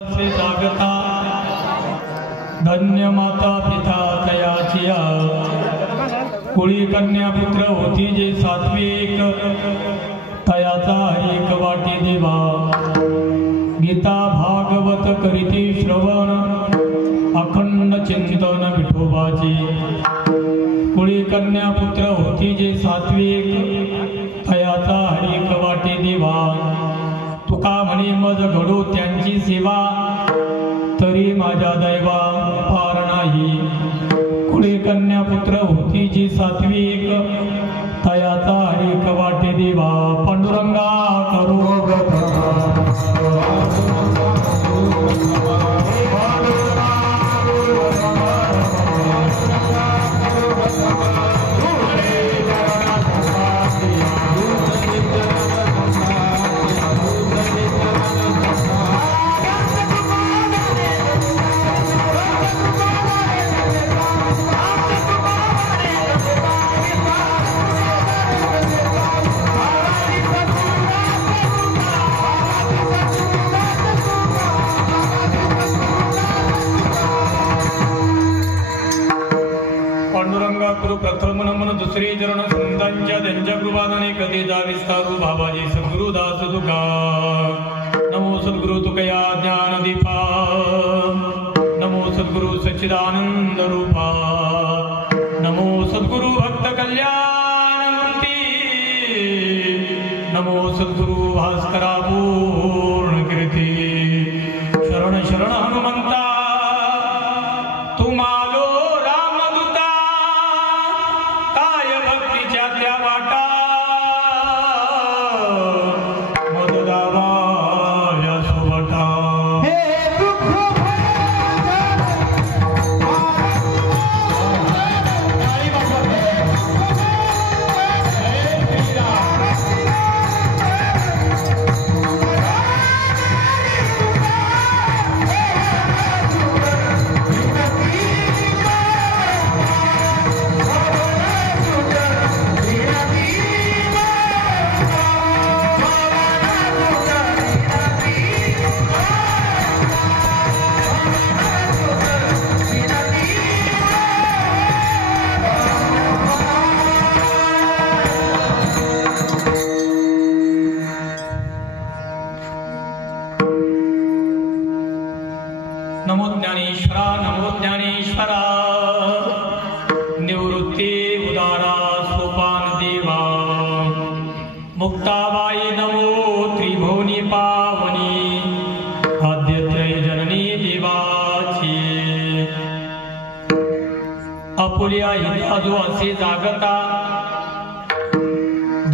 जागता धन्य माता पिता तयाचिया कुळी कन्या पुत्र होती जे सात्विक तयाचा एक वाटी देवा गीता भागवत करीती श्रवण अखंड चिंतन विठोबाची कुळी कन्या पुत्र होती जे सात्विक तयाचा एक वाटी देवा तुका म्हणे मज घडो त्यांची सेवा तरी माझ्या दैवा पार नाही कुळी कन्या पुत्र होती जी सात्विक तयाचा एक वाटे देवा पांडुरंगा करू प्रथम नमन दुसरी चरण संतांच्या त्यांच्या कृपादाने कधी जा विस्तारू बाबाजी सद्गुरु दास तुका नमो सद्गुरु तुकया ज्ञान दीपा नमो सद्गुरु सच्चिदानंद रूपा नमो सद्गुरु भक्त कल्याण मूर्ती नमो सद्गुरु भास्करा पूर्ण कीर्ती शरण शरण हनुमंता तुम्हालो नमो ज्ञानेश्वरा निवृत्ती उदारा सोपान देवा मुक्ताबाई नमो त्रिभुवनी पावनी आद्यत्रय जननी देवाची अपुल्या हिताजो असे जागता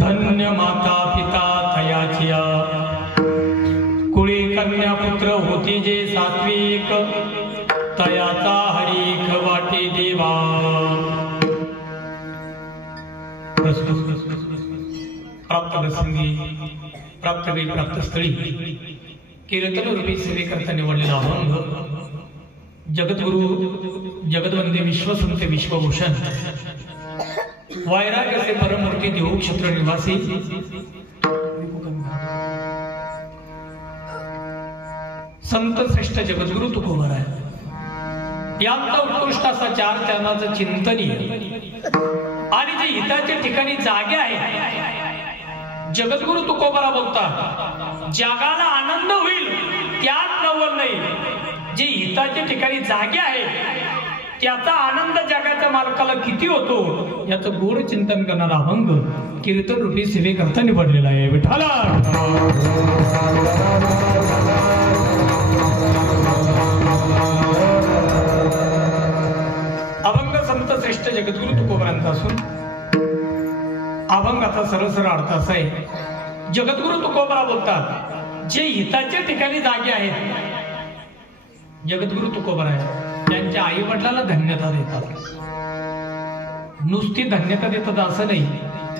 धन्य माता पिता तयाचिया कुळी कन्या पुत्र होती जे सात्विक तयाचा हरीख वाटे देवा प्राप्त प्रसंगी प्राप्त वेळी प्राप्त स्थळी कीर्तन रूपी सेवेकरता निवडलेला अभंग जगद्गुरु जगद्वंदे विश्वसंत विश्वभूषण वैराग्याचे परमूर्ती देऊ क्षेत्र निवासी संत श्रेष्ठ जगद्गुरु तुकोबाराय यांचा उत्कृष्ट असा 4 चरणाचं चिंतनीय आणि जे हिताच्या ठिकाणी जागे आहे जगद्गुरु तुकोबारा बोलतात जगाला आनंद होईल त्यात नवल नाही जे हिताच्या ठिकाणी जागे आहे त्याचा आनंद जगाच्या मालकाला किती होतो याचं गोड चिंतन करणारा अभंग कीर्तन रूपी सेवेकरता निवडलेला आहे विठ्ठला अभंग संत श्रेष्ठ जगद्गुरु तुकोबारांचा असून अभंगाचा सरळ अर्थ असा आहे जगद्गुरु तुकोबारा बोलतात जे हिताच्या ठिकाणी जागे आहेत जगद्गुरु तुकोबारा आहे त्यांच्या आई वडिलाला धन्यता देतात नुसती धन्यता देतात असं नाही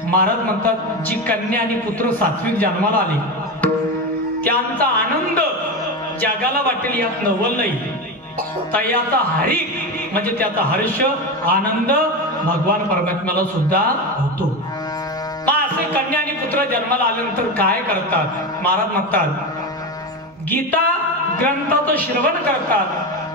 महाराज म्हणतात जी कन्या आणि पुत्र सात्विक जन्माला आले त्यांचा आनंद जगाला वाटेल यात नवल नाही तयाचा हरिक म्हणजे त्याचा हर्ष आनंद भगवान परमात्म्याला सुद्धा होतो असे कन्या आणि पुत्र जन्माला आल्यानंतर काय करतात महाराज म्हणतात गीता ग्रंथाचं श्रवण करतात,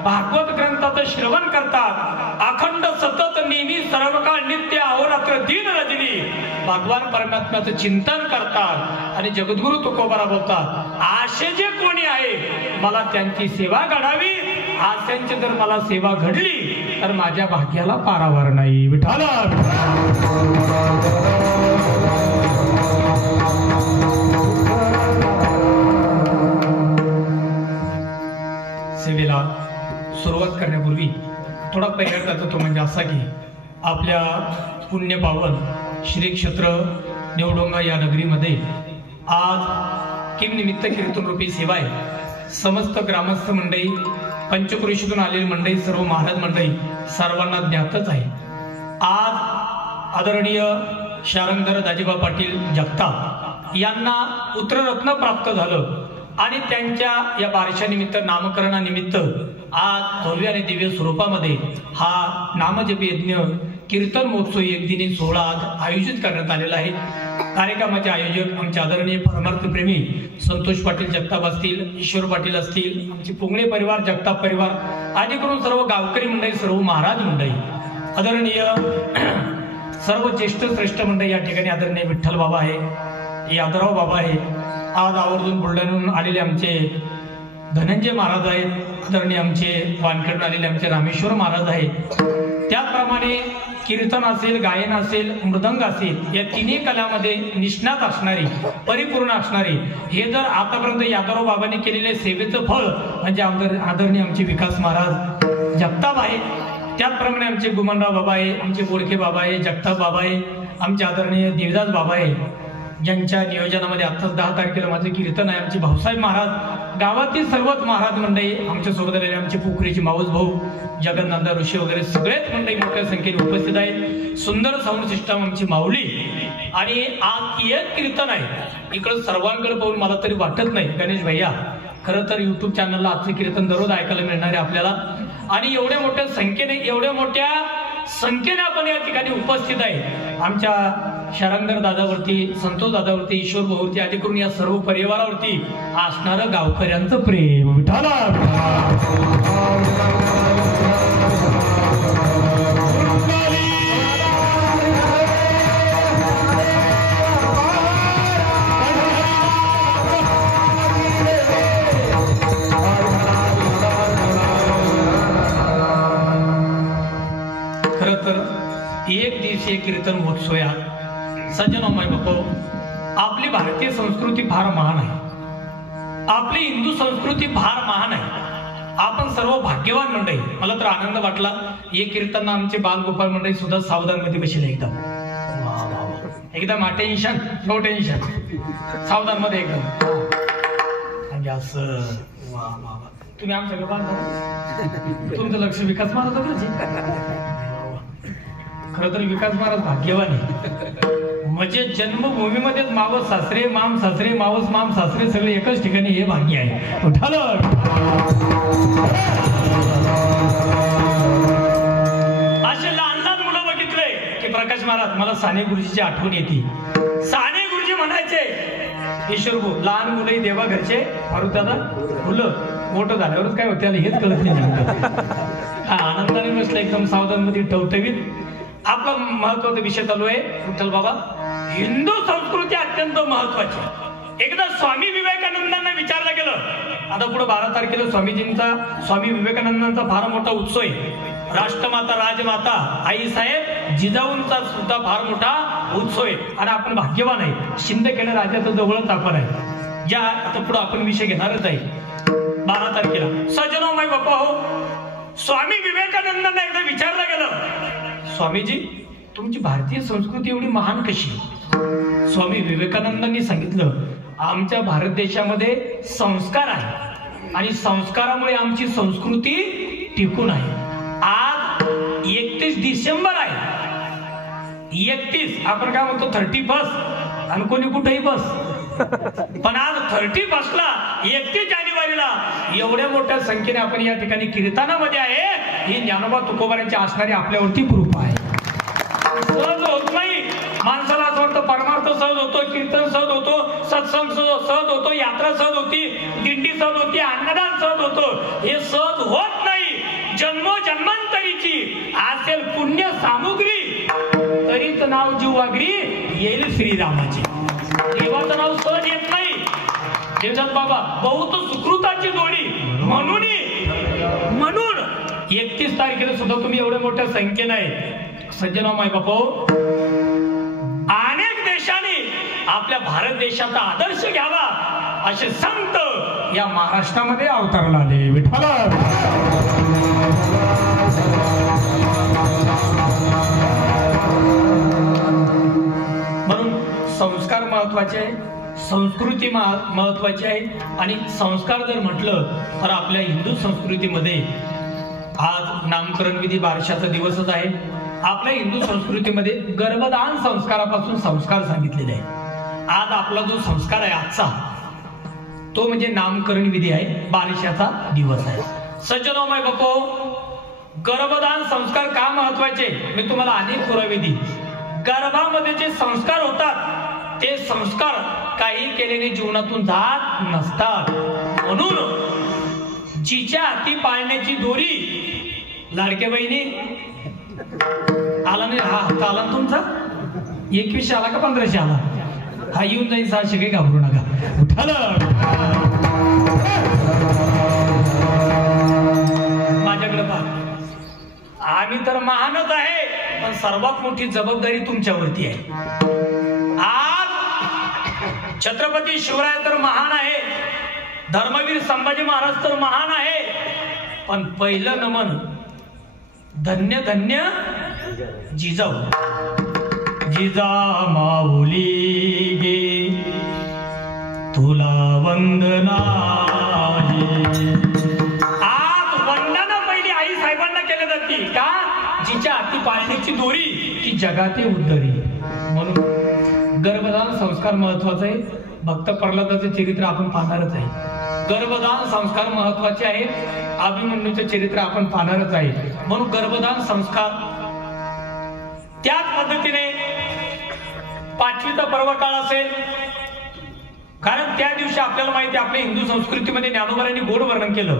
भागवत ग्रंथाचं श्रवण करतात, अखंड सतत नेहमी सर्व काळ नित्य अहोरात्र दिन रजनी भगवान परमात्म्याचं चिंतन करतात आणि जगद्गुरु तुकोबारा बोलतात, आशे जे कोणी आहे मला त्यांची सेवा घडावी, आशांची जर मला सेवा घडली तर माझ्या भाग्याला पारावार नाही. विठाला सेवेला सुरुवात करण्यापूर्वी थोडा पहिला जातो तो म्हणजे असा की आपल्या पुण्य पावन श्री क्षेत्र देवडोंगा या नगरीमध्ये आज किम निमित्त कीर्तन रूपी सेवा आहे. समस्त ग्रामस्थ मंडळी, पंचक्रोशीतून आलेली मंडळी, सर्व महाराज मंडळी सर्वांना ज्ञातच आहे. आज आदरणीय शारंगधर दाजीबा पाटील जगताप यांना पुत्ररत्न प्राप्त झालं आणि त्यांच्या या बारशानिमित्त नामकरणानिमित्त आज भव्य आणि दिव्य स्वरूपामध्ये हा नामजप यज्ञ कीर्तन महोत्सव एकदिनी सोहळा आज आयोजित करण्यात आलेला आहे. कार्यक्रमाचे आयोजक आमचे आदरणीय परमार्थप्रेमी संतोष पाटील जगताप असतील, ईश्वर पाटील असतील, आमचे पुंगळे परिवार, जगताप परिवार आदी करून सर्व गावकरी मंडळी, सर्व महाराज मंडळी, आदरणीय सर्व ज्येष्ठ श्रेष्ठ मंडळी या ठिकाणी आदरणीय विठ्ठल बाबा आहे, यादवराव बाबा आहे, आज आवर्जून बुलढाण्याहून आलेले आमचे धनंजय महाराज आहेत, आदरणीय आमचे वानखेडून आलेले आमचे रामेश्वर महाराज आहेत. त्याचप्रमाणे कीर्तन असेल, गायन असेल, मृदंग असेल या तिन्ही कलामध्ये निष्णात असणारी, परिपूर्ण असणारी, हे जर आतापर्यंत यादवराव बाबांनी केलेले सेवेचं फळ म्हणजे आदरणीय आमचे विकास महाराज जगताप आहे. त्याचप्रमाणे आमचे गुमनराव बाबा आहे, आमचे बोडके बाबा आहे, जगताप बाबा आहे, आमचे आदरणीय देवदास बाबा आहे, ज्यांच्या नियोजनामध्ये आत्ताच 10 तारखेला माझं कीर्तन आहे. आमचे भाऊसाहेब महाराज, गावातील सर्वच महाराज मंडळी, आमच्या सोबत आलेले आमचे पोखरीचे मावस भाऊ, जगन्नाथ ऋषी वगैरे सगळेच मंडळी मोठ्या संख्येने उपस्थित आहेत. सुंदर साऊंड सिस्टम आमची माऊली आणि आज एक कीर्तन आहे. इकडं सर्वांकडे पाहून मला तरी वाटत नाही गणेश भैया, खरं तर युट्यूब चॅनलला आजचे कीर्तन दररोज ऐकायला मिळणार आहे आपल्याला. आणि एवढ्या मोठ्या संख्येने आपण या ठिकाणी उपस्थित आहे. आमच्या शारंगधर दादावरती, संतोष दादावरती, ईश्वर भाऊवरती आदी करून या सर्व परिवारावरती असणारं गावकऱ्यांचं प्रेम. विठाला खर तर एक दिवसीय कीर्तन महोत्सव या सज्जनोमाय बापू, आपली भारतीय संस्कृती फार महान आहे, आपली हिंदू संस्कृती फार महान आहे. आपण सर्व भाग्यवान मंडळी. मला तर आनंद वाटला एक कीर्तन आमचे बालगोपाल मंडळी सुद्धा सावधान मध्ये बसले, एकदम टेन्शन नो टेन्शन, सावधान मध्ये एकदम म्हणजे असं. तुम्ही आमच्याकडे बांधा, तुमचं लक्ष विकास महाराज. खरं तर विकास महाराज भाग्यवान आहे, म्हणजे जन्मभूमीमध्येच मावस सासरे, माम सासरे, मावस माम सासरे सगळे एकच ठिकाणी, हे भाग्य आहे. असे लहान लहान मुलं बघितले की प्रकाश महाराज मला साने गुरुजीची आठवण येते. साने गुरुजी म्हणायचे, ईश्वर भाऊ लहान मुलंही देवा घरचे, मारू दादा मुलं मोठं झाल्यावरच काय होतं त्याला हेच कळत नाही. हा आनंदाने बसला एकदम सावधान मध्ये टवटवीत. आपला महत्वाचा विषय चालू आहे विठ्ठल बाबा, हिंदू संस्कृती अत्यंत महत्वाची. एकदा स्वामी विवेकानंदांना विचारलं गेलं, आता पुढे 12 तारखेला स्वामी विवेकानंदांचा फार मोठा उत्सव आहे. राष्ट्रमाता, राजमाता, आई साहेब जिजाऊंचा सुद्धा फार मोठा उत्सव आहे आणि आपण भाग्यवान आहे. शिंदखेडा राजाचा जवळच आपण आहे. ज्या आता पुढे आपण विषय घेणारच आहे 12 तारखेला. सज्जनोमाय बाप्पा हो, स्वामी विवेकानंदांना एकदा विचारलं गेलं, स्वामीजी तुमची भारतीय संस्कृती एवढी महान कशी? स्वामी विवेकानंदांनी सांगितलं, आमच्या भारत देशामध्ये संस्कार आहे आणि संस्कारामुळे आमची संस्कृती टिकून आहे. आज 31 डिसेंबर आहे, 31 आपण काय म्हणतो 31 आणि कोणी कुठेही बस, पण आज 31ला 31 जानेवारीला एवढ्या मोठ्या संख्येने आपण या ठिकाणी कीर्तनामध्ये आहे. ही ज्ञानोबा तुकोबारांची असणारी आपल्यावरती कृपा आहे. सहज होत नाही. माणसाला असं वाटतं परमार्थ समर्थ सहज होतो, कीर्तन सहज होतो, सत्संग सहज होतो, यात्रा सहज होती, दिंडी सहज होती, अन्नदान सहज होतो. हे सहज होत नाही. जन्मोजन्मांतरीची असेल पुण्य सामुग्री तरीच नाव जीवाग्री येईल श्रीरामाची. देवाचं नाव सहज येत नाही. देवदास बाबा बहुत सुकृताची जोडी. म्हणून 31 तारखेला सुद्धा तुम्ही एवढ्या मोठ्या संख्येने आहे सज्जनो माय बापो, अनेक देशांनी आपल्या भारत देशाचा आदर्श घ्यावा असे संत या महाराष्ट्रामध्ये अवतरला आले. विठ्ठल म्हणून संस्कार महत्वाचे आहे, संस्कृती महत्वाची आहे. आणि संस्कार जर म्हटलं तर आपल्या हिंदू संस्कृतीमध्ये आज नामकरण विधी बारशाचा दिवसच आहे. आपल्या हिंदू संस्कृतीमध्ये गर्भदान संस्कारापासून संस्कार सांगितलेले आहे. आज आपला जो संस्कार आहे आजचा तो म्हणजे नामकरण विधी आहे, बारशाचा दिवस आहे. सज्जनोमय बापो, गर्भदान संस्कार का महत्वाचे मी तुम्हाला अनेक पुरावे दिले. गर्भामध्ये जे संस्कार होतात ते संस्कार काही केलेले जीवनातून जात नसतात. म्हणून जिच्या हाती पाळण्याची दोरी, लाडक्या बहिणी आला नाही, हा हप्ता आला तुमचा 2100 आला का 1500 आला, हा येऊन जाईल 600, काही घाबरू नका. माझ्याकडे पहा, आम्ही तर महानच आहे पण सर्वात मोठी जबाबदारी तुमच्यावरती आहे. आज छत्रपती शिवराय तर महान आहे, धर्मवीर संभाजी महाराज तर महान आहे, पण पहिलं नमन धन्य धन्य जिजाऊ, जिजा माऊली गे तुला वंदना. आज वंदना पहिली आई साहेबांना केली जाते का? जिच्या हाती पाळण्याची दोरी ती जगाते उद्धरी. म्हणून गर्भदान संस्कार महत्वाचा आहे. भक्त प्रल्हादाचे चरित्र आपण पाहणारच आहे. गर्भदान संस्कार महत्वाचे आहेत. अभिमन्यूचे चरित्र आपण पाहणारच आहे. म्हणून गर्भदान संस्कार त्याच पद्धतीने 5वीचा पर्व काळ असेल, कारण त्या दिवशी आपल्याला माहिती आपल्या हिंदू संस्कृतीमध्ये ज्ञानोबांनी गोड वर्णन केलं.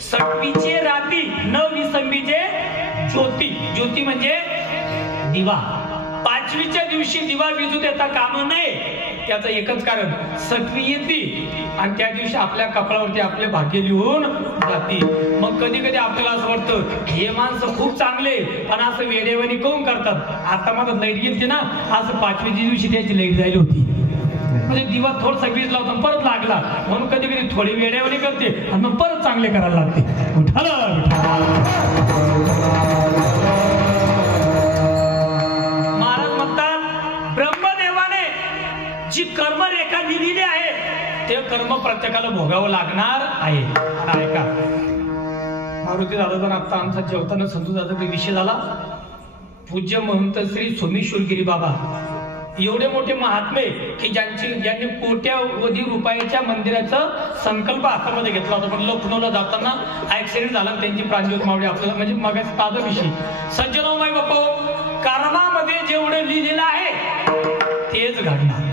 6वीचे राती न विसंबीचे ज्योती, ज्योती म्हणजे दिवा. 5वीच्या दिवशी दिवा विजू देता कामा नये. त्याचं एकच कारण, 6वी येते आणि त्या दिवशी आपल्या कपाळावरती आपले भाग्य लिहून जाते. मग कधी कधी आपल्याला असं वाटतं हे माणसं खूप चांगले पण असं वेडेवाणी काऊन करतात. आता माझा लाईट गेली ना, असं 5वीच्या दिवशी त्याची लाईट जायला होती, म्हणजे दिवा थोडसा वीज लावतो परत लागला, म्हणून कधी कधी थोडी वेडेवाणी करते आणि मग परत चांगले करायला लागते. महाराज म्हणतात ब्रह्मदेवाने जी कर्मरेखा दिलेली आहे ते कर्म प्रत्येकाला भोगावं लागणार आहे. ऐका, मारुती दादा आता आमचा जेवताना संतू दादा विषय झाला. पूज्य महंत श्री सोमेश्वरगिरी बाबा एवढे मोठे महात्मे की ज्यांनी कोट्यावधी रुपयाच्या मंदिराचा संकल्प हातामध्ये घेतला होता, पण लखनौला जाताना ऍक्सिडेंट झाला, त्यांची प्राणज्योत मावळी. आपल्याला म्हणजे मगाच ताजा विषय. सज्जनोमय बापू, कर्मामध्ये जेवढे लिहिलेलं आहे तेच घडणार.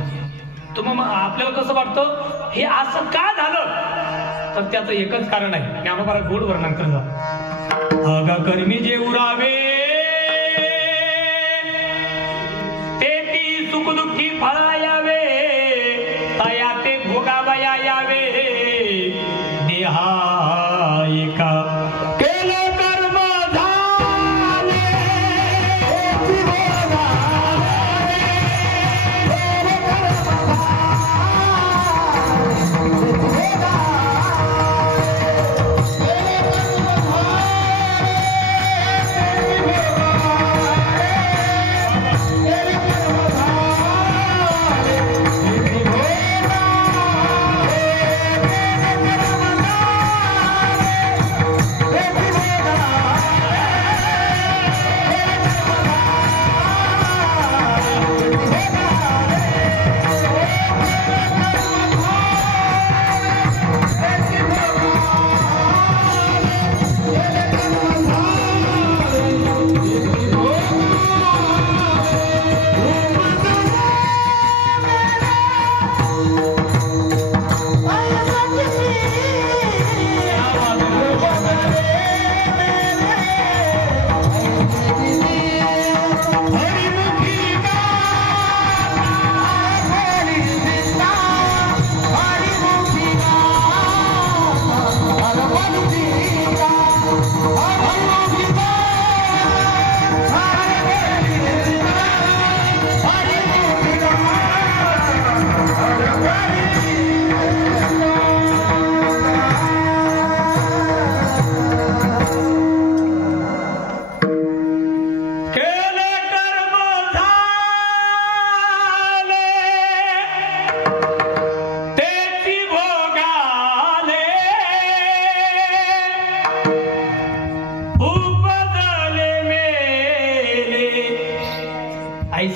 तुम्हाला आपल्याला कसं वाटतं हे असं का झालं, तर त्याचं एकच कारण आहे. ज्ञानोबा गोड वर्णन करतात. अगा कर्मी जे उरावे दुःखी फळा यावे, तया ते भोगावया यावे. देहा एका केले कर्म झाले,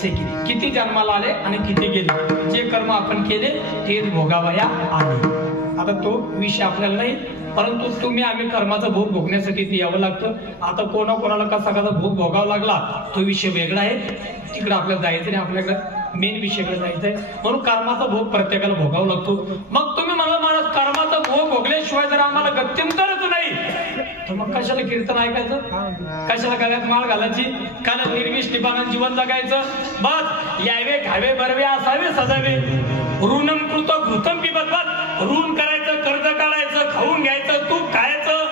यायचे किती जन्माला आले आणि किती गेले, जे कर्म आपण केले तेच भोगावया आले. आता तो विषय आपल्याला नाही, परंतु तुम्ही आम्ही कर्माचा भोग भोगण्यासाठी ते यावं लागतं. आता कोणाला कसा भोग भोगावा लागला तो विषय वेगळा आहे, तिकडे आपल्याला जायचं नाही. आपल्याकडे मेन विषयाकडे जायचंय. म्हणून कर्माचा भोग प्रत्येकाला भोगावा लागतो. मग तुम्ही मला महाराज कर्माचा भोग भोगल्याशिवाय जर आम्हाला गत्यंतरच नाही तर मग कशाला कीर्तन ऐकायचं, कशाला गळ्यात माळ घालायची, काला निर्विष निपानं जीवन जगायचं. बस यावे खावे बरवे असावे सजावे, ऋणम कृत घृतम पिबत. बस ऋण करायचं, कर्ज काढायचं, खाऊन घ्यायचं, तूप खायचं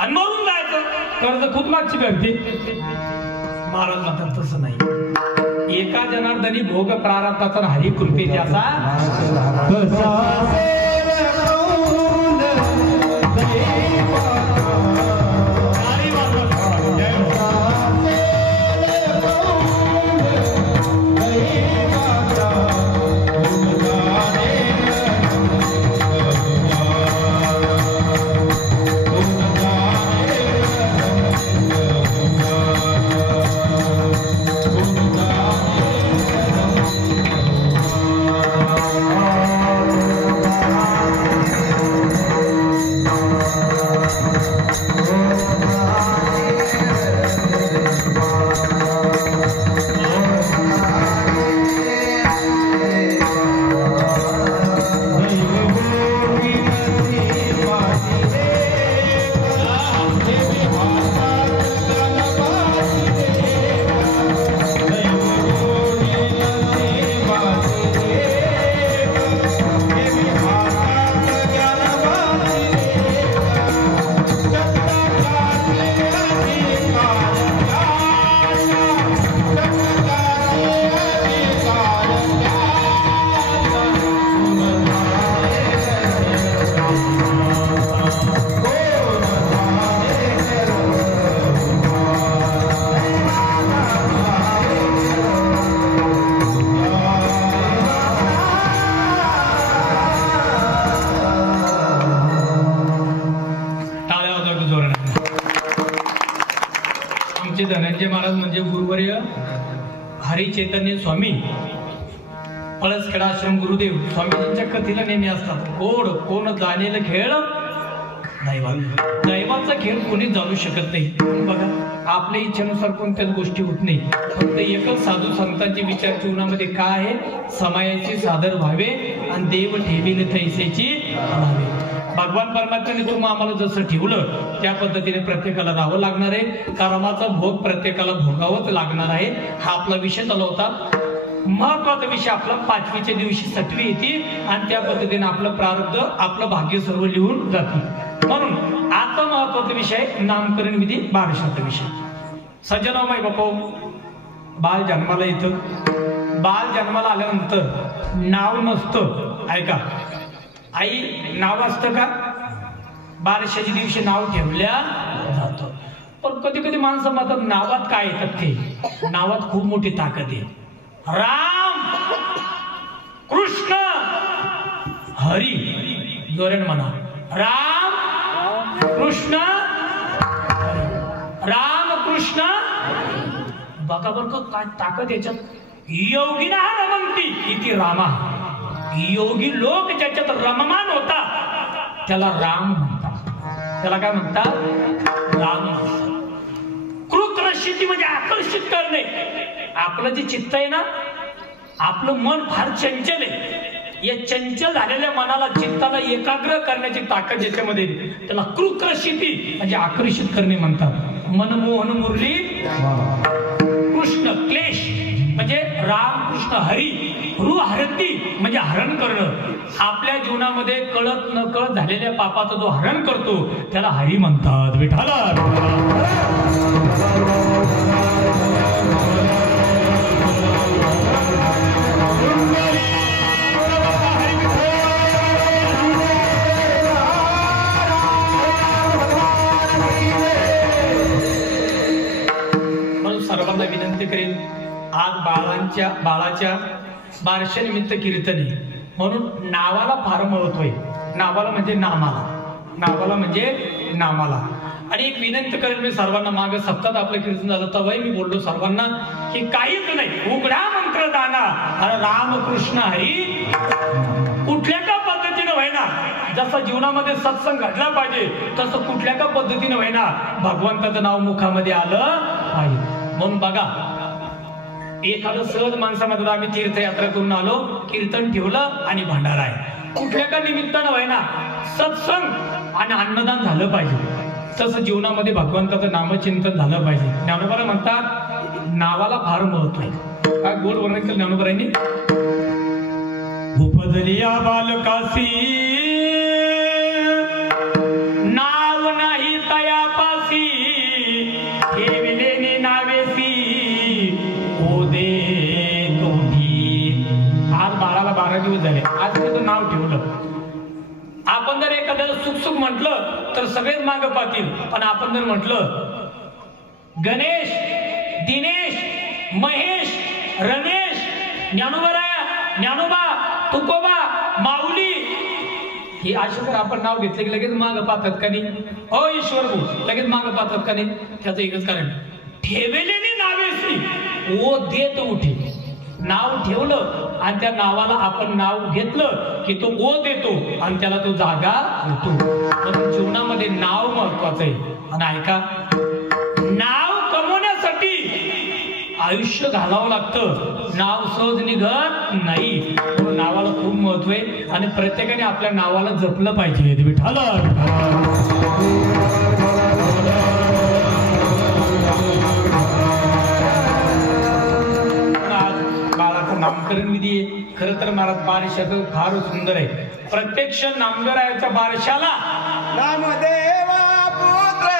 आणि मरून जायचं. कर्ज खूप मागची व्यक्ती. महाराज म्हणतात तसं नाही. एका जनार्दनी भोग प्रारब्धाचा हरी कृपेची असा धनंजय महाराज म्हणजे गुरुवर्य हरी चैतन्य स्वामी पळसखेडा आश्रम गुरुदेव स्वामीजींच्या कथेला नेहमी असतात. गोड कोण जाणेल खेळ दैवाचा खेळ कोणी जाणू शकत नाही. बघा आपल्या इच्छेनुसार कोणत्याच गोष्टी होत नाही. फक्त एकच साधू संतांचे विचार जीवनामध्ये काय आहे, समायाचे सादर व्हावे आणि देव ठेवील थैसेची व्हावे. भगवान परमात्म्याने तुम्ही आम्हाला जसं ठेवलं त्या पद्धतीने प्रत्येकाला राहावं लागणार आहे. कर्माचा भोग प्रत्येकाला भोगावंच लागणार आहे. हा आपला विषय चालू होता. महत्वाचा विषय आपला 5वीच्या दिवशी 6वी येते आणि त्या पद्धतीने आपलं प्रारब्ध आपलं भाग्य सर्व लिहून जाते. म्हणून आता महत्वाचा विषय नामकरण विधी 12वा विषय. सज्जनामाई बापा बाल जन्माला येतं. बाल जन्माला आल्यानंतर नाव नसतं. ऐका आई नाव असतं का? 12च्या दिवशी नाव ठेवल्या जातं. पण कधी कधी माणसं म्हणतात नावात काय येतात ते. नावात खूप मोठी ताकद आहे. राम कृष्ण हरी जोरेन म्हणा. राम कृष्ण राम कृष्ण. बघा बरं काय ताकद याच्यात. योगिना रमंती इति रामा. योगी लोक ज्याच्यात रममान होता त्याला राम म्हणतात. त्याला काय म्हणतात? राम. कृतरशिती म्हणजे आकर्षित करणे. आपलं जे चित्त आहे ना, आपलं मन फार चंचल आहे. या चंचल झालेल्या मनाला चित्ताला एकाग्र करण्याची ताकद ज्याच्यामध्ये त्याला कृतरशिती म्हणजे आकर्षित करणे म्हणतात. मनमोहन मुरली कृष्ण. क्लेश म्हणजे राम कृष्ण हरी. रू हरती म्हणजे हरण करणं. आपल्या जीवनामध्ये कळत न कळत झालेल्या पापाचा जो हरण करतो त्याला हरी म्हणतात. विठाला म्हणून सर्वांना विनंती करेन, आज बाळाच्या बारशानिमित्त कीर्तन आहे. म्हणून नावाला फार महत्व आहे. नावाला म्हणजे नामाला. नावाला म्हणजे नामाला. आणि एक विनंती करेन मी सर्वांना, मागे सप्ताहात आपलं कीर्तन झालं तेव्हाही मी बोललो सर्वांना की काहीच नाही, उघडा मंत्र दाना अरे रामकृष्ण हरी. कुठल्या का पद्धतीनं व्हायना, जसं जीवनामध्ये सत्संग घडला पाहिजे तसं कुठल्या का पद्धतीनं व्हायना भगवंताचं नाव मुखामध्ये आलं पाहिजे. म्हणून बघा, एखादं सहज माणसामध्ये आम्ही तीर्थयात्रा करून आलो, कीर्तन ठेवलं आणि भंडारा आहे, कुठल्या का निमित्तानं व्हायना सत्संग आणि अन्नदान झालं पाहिजे. तसं जीवनामध्ये भगवंताचं नामचिंतन झालं पाहिजे. ज्ञानोबा म्हणतात नावाला फार महत्व आहे. काय गोड वर्णन केलं ज्ञानोबांनी, उपजलिया बालकासी नाव नाही तयापासी ठेविलेली नावेसी ओ दे तोठी. आज बाळाला 12 दिवस झाले, आज त्याचं नाव ठेवलं. आपण जर एखाद्याला सुख सुख म्हटलं तर सगळेच मागं पाहतील, पण आपण जर म्हटलं गणेश, दिनेश, महेश, रमेश, ज्ञानोबराया, ज्ञानोबा, तुकोबा, माऊली, हे असे जर आपण नाव घेतले की लगेच मागं पाहतात का नाही? हो ईश्वर भाऊ, लगेच मागं पाहतात का नाही? त्याचं एकच कारण, ठेवलेली नावेसी ओ देत उठे. नाव ठेवलं आणि त्या नावाला आपण नाव घेतलं की तो ओ देतो आणि त्याला तो जागा होतो. म्हणून जीवनामध्ये नाव महत्वाचं आहे. आणि ऐका, नाव कमवण्यासाठी आयुष्य घालावं लागतं, नाव सहज निघत नाही. म्हणून नावाला खूप महत्व आहे आणि प्रत्येकाने आपल्या नावाला जपलं पाहिजे. विठ्ठल नामकरण विधी आहे. खरं तर महाराज बारशाचं फार सुंदर आहे. प्रत्यक्ष नामदेवाच्या बारशाला नामदेवा पुत्र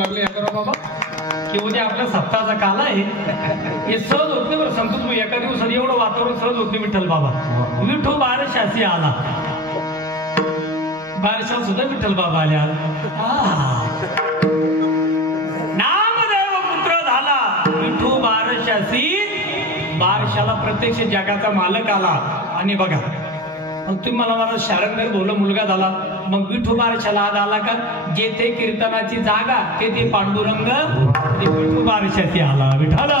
लागले बाबा की उद्या आपल्या सप्ताहाचा काल आहे. हे सहज होत नाही बरं, समजून मी एका दिवसात एवढं वातावरण सहज होत नाही. विठ्ठल बाबा, विठू बारशासी आला, बारशा सुद्धा विठ्ठल बाबा आल्या. नामदेव पुत्र झाला विठू बारशासी, बारशाला प्रत्यक्ष जगाचा मालक आला. आणि बघा, मग तुम्ही मला शारंगर बोल मुलगा झाला, मग विठू बारशाला आज आला का? जेथे कीर्तनाची जागा तेथे पांडुरंग, विठू बारशाची आला. विठ्ठल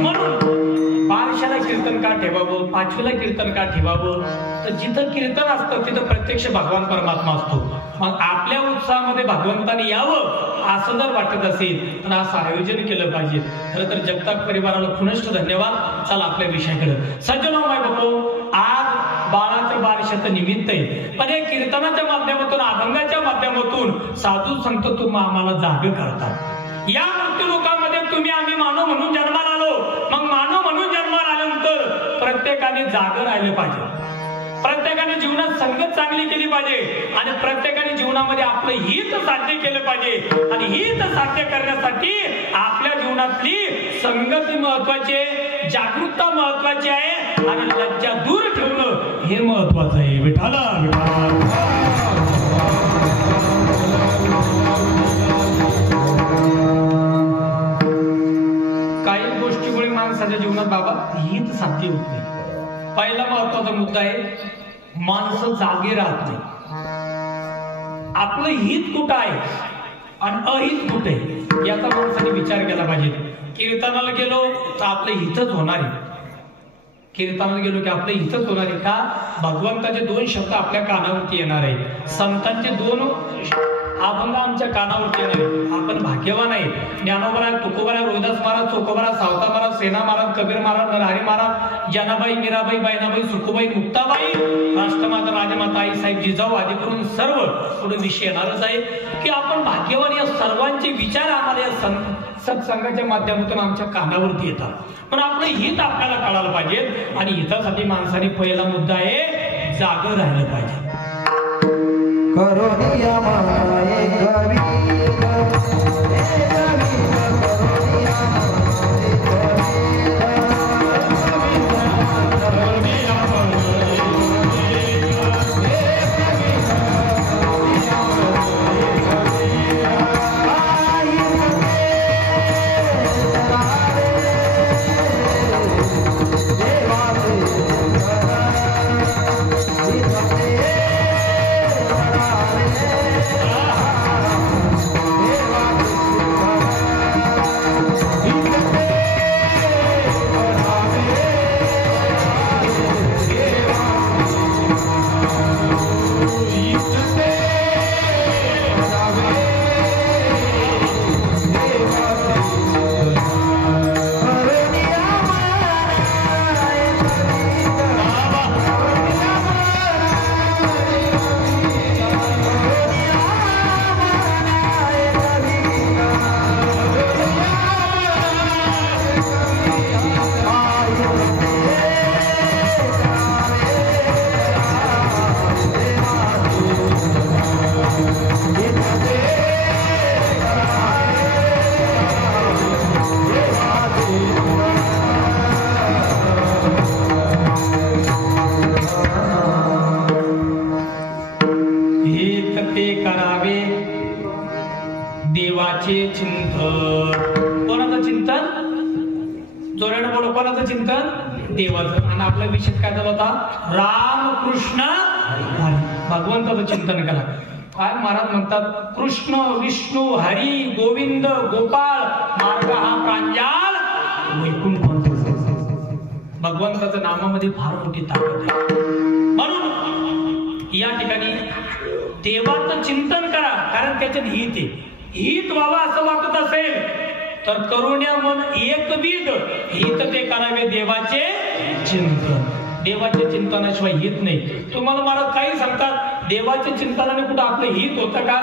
म्हणून बारशाला कीर्तन का ठेवावं, पाचवीला कीर्तन का ठेवावं? तर जिथं कीर्तन असतं तिथं प्रत्यक्ष भगवान परमात्मा असतो. मग आपल्या उत्साहामध्ये भगवंताने यावं असं जर वाटत असेल तर असं आयोजन केलं पाहिजे. खरं तर जगताप परिवाराला पुनश्च धन्यवाद. चला आपल्या विषयाकडे. सज्जनो माय बापू, आज बाळाचं बारशाचं निमित्त आहे, पण हे कीर्तनाच्या माध्यमातून, अभंगाच्या माध्यमातून साधू संत तुम्ही आम्हाला जाग करतात. या मृत्यू लोकांमध्ये तुम्ही आम्ही मानव म्हणून जन्माला आलो. मग मानव म्हणून जन्माला आल्यानंतर प्रत्येकाने जाग राहिलं पाहिजे, प्रत्येकाने जीवनात संगत चांगली केली पाहिजे आणि प्रत्येकाने जीवनामध्ये आपलं हित साध्य केलं पाहिजे. आणि हित साध्य करण्यासाठी आपल्या जीवनातली संगती महत्वाची आहे, जागरूकता महत्वाची आहे आणि लज्जा दूर ठेवणं हे महत्वाचं आहे. विठ्ठल काही गोष्टीमुळे माणसाच्या जीवनात बाबा हित साध्य होत नाही. पहिला महत्वाचा मुद्दा आहे, माणसं जागे राहत नाही. आपलं हित कुठं आहे आणि अहित कुठे आहे याचा माणसाने विचार केला पाहिजे. कीर्तनाला गेलो तर आपलं हितच होणार आहे. कीर्तनाला गेलो की आपलं हितच होणार आहे. का? भगवंताचे 2 शब्द आपल्या कानावरती येणार आहे, संतांचे 2 अभंग आमच्या कानावरती नाही. आपण भाग्यवान आहे. ज्ञानोबा महाराज, तुकोबा महाराज, रोहिदास महाराज, चोखोबा महाराज, सावता महाराज, सेना महाराज, कबीर महाराज, नरहरी महाराज, जनाबाई, मीराबाई, बायनाबाई, सुखुबाई, मुक्ताबाई, राष्ट्रमाता, राजमाता, आई साहेब, जिजाऊ आदी करून सर्व पुढे विषय येणारच आहे की आपण भाग्यवान. या सर्वांचे विचार आम्हाला या सत्संगाच्या माध्यमातून आमच्या कानावरती येतात. पण आपलं हित आपल्याला कळायला पाहिजे आणि हितासाठी माणसाने पहिला मुद्दा आहे जागं राहिलं पाहिजे. करोनिया माये कवी देवाचे चिंतन. कोणाचं चिंतन? जोराने बोलो, कोणाचं चिंतन? देवाचं. आणि आपला विषय काय झाला होता? रामकृष्ण हरी. भगवंताचं चिंतन करा. काय महाराज म्हणतात? कृष्ण विष्णू हरी गोविंद गोपाळ मार्ग हा प्रांजळ वैकुंठ. भगवंताच्या नामामध्ये फार मोठी ताकद आहे. म्हणून या ठिकाणी देवाचं चिंतन करा, कारण त्याच्यात हित आहे. हित व्हावं असं वाटत असेल तर करुण्या मन एकविध हित ते करावे देवाचे चिंतन. देवाच्या चिंतनाशिवाय हित नाही. तुम्हाला महाराज काही सांगतात देवाच्या चिंतनाने कुठं आपलं हित होतं का?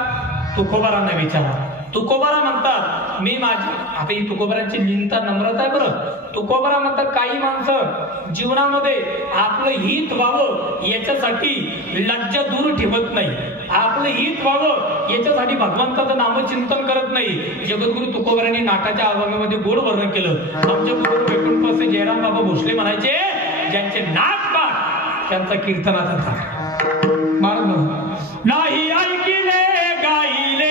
तुकोबारांना विचारा. तुकोबारा म्हणतात मी माझी, आता ही तुकोबारांची लिंता नम्रता आहे बरं. तुकोबारा म्हणतात काही माणसं जीवनामध्ये आपलं हित व्हावं याच्यासाठी लज्जा दूर ठेवत नाही. आपलं हित व्हावं याच्यासाठी भगवंताचं नामचिंतन करत नाही. जगद्गुरु तुकोबारांनी नाटाच्या अभंगामध्ये गोड वर्णन केलं. आमच्या गुरु वैकुंठपासे जयराम बाबा भोसले म्हणायचे, ज्यांचे नाक पाठ त्यांचा कीर्तनाचा थाट. महाराज नाही ऐकिले गाईले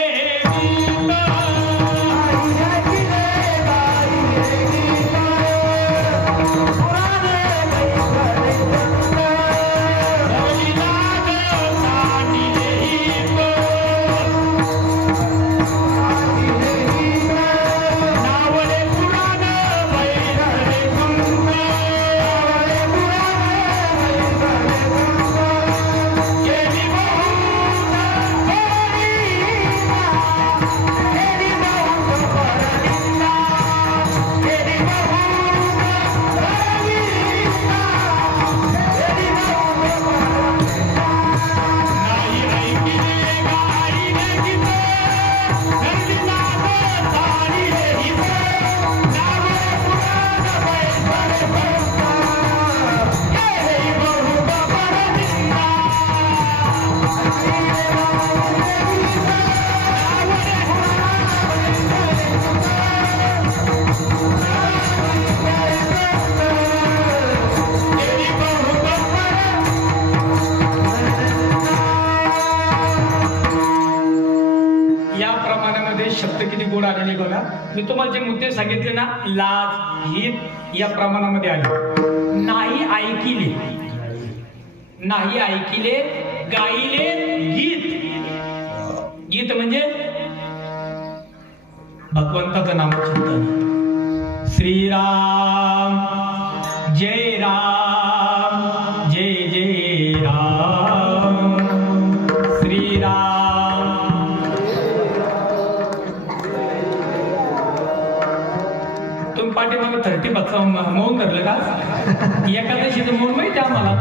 मी तुम्हाला जे मुद्दे सांगितले ना, लाज हित या प्रमाणामध्ये आले. नाही ऐकिले, नाही ऐकिले गाईले गीत. गीत म्हणजे भगवंताचं नामचिंतन. श्रीराम जय राम जय जय राम. श्रीराम मौन धरलं का? एकादशीचं मौन माहिती आम्हाला.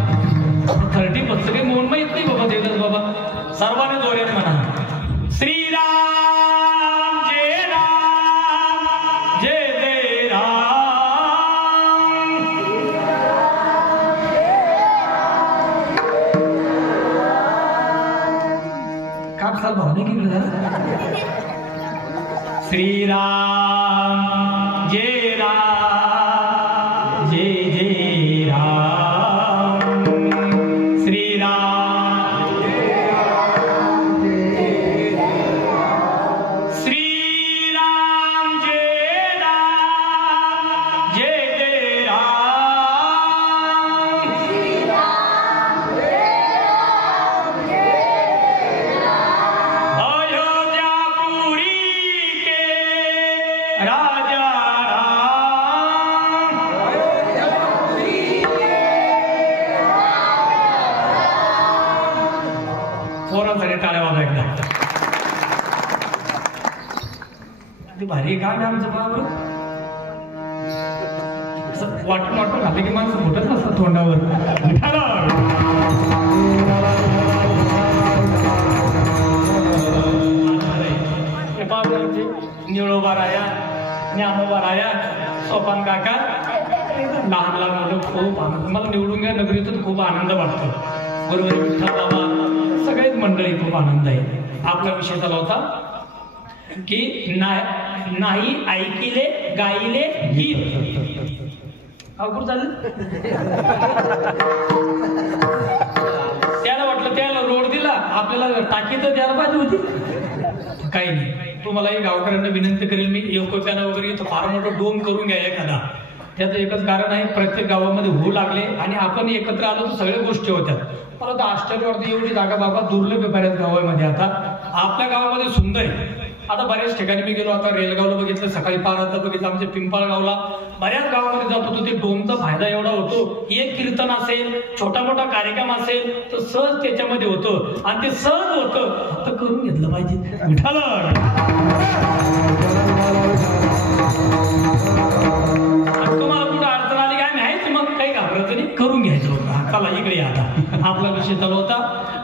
30 काही मौन माहित नाही बाबा. देवदास बाबा सर्वांनी जोरात म्हणा श्रीराम जय राम जय जय राम. कापसात भावने की श्रीराम जय राम जय जय राम. श्रीराम श्रीराम जय राम जय जय राम. अयोध्यापुरी के राजा राम. पोरांसाठी टाळ्या वाजवा एकदा. ते भारी गाणं आहे आमचं बाबा. वाटून वाटून घातलं की माणसं मोठंच नसतात तोंडावर. निळोबा राया ज्ञानोबा राया सोपान काका लहान लहान मुलं खूप आनंद. मला निवडून घ्या नगरीतून खूप आनंद वाटतो. बरोबर विठ्ठल बाबा सगळेच मंडळी खूप आनंद आहे. आपला विषय चालू होता की नाही ऐकिले गाईले गीत. अवघड झालं. त्याला वाटलं त्याला रोड दिला आपल्याला टाकी तर द्यायला पाहिजे होती. काही नाही. तुम्हाला गावकऱ्यांना विनंती करेल मी एकोप्यानं वगैरे इथं फार मोठं डोम करून घ्या एखादा. त्याचं एकच कारण आहे प्रत्येक गावामध्ये होऊ लागले आणि आपण एकत्र आलो तर सगळ्या गोष्टी होत्या. मला तर आश्चर्य वाटतं एवढी जागा बाबा दुर्लभ आहे बऱ्याच गावामध्ये. आता आपल्या गावामध्ये सुंदर आहे. आता बऱ्याच ठिकाणी मी गेलो. आता रेलगावला बघितलं सकाळी 5 बघितलं. आमच्या पिंपळगावला बऱ्याच गावामध्ये जात होतो. ते डोमचा फायदा एवढा होतो. एक कीर्तन असेल छोटा मोठा कार्यक्रम असेल तर सहज त्याच्यामध्ये होतं आणि ते सहज होतं. फक्त करून घेतलं पाहिजे. उठाला तुम्हाला कुठं अडचण आली काय माहिती मग काही घाबरायचं नाही. करून घ्यायचं होतं. चला इकडे आता आपला विषय चालू होता.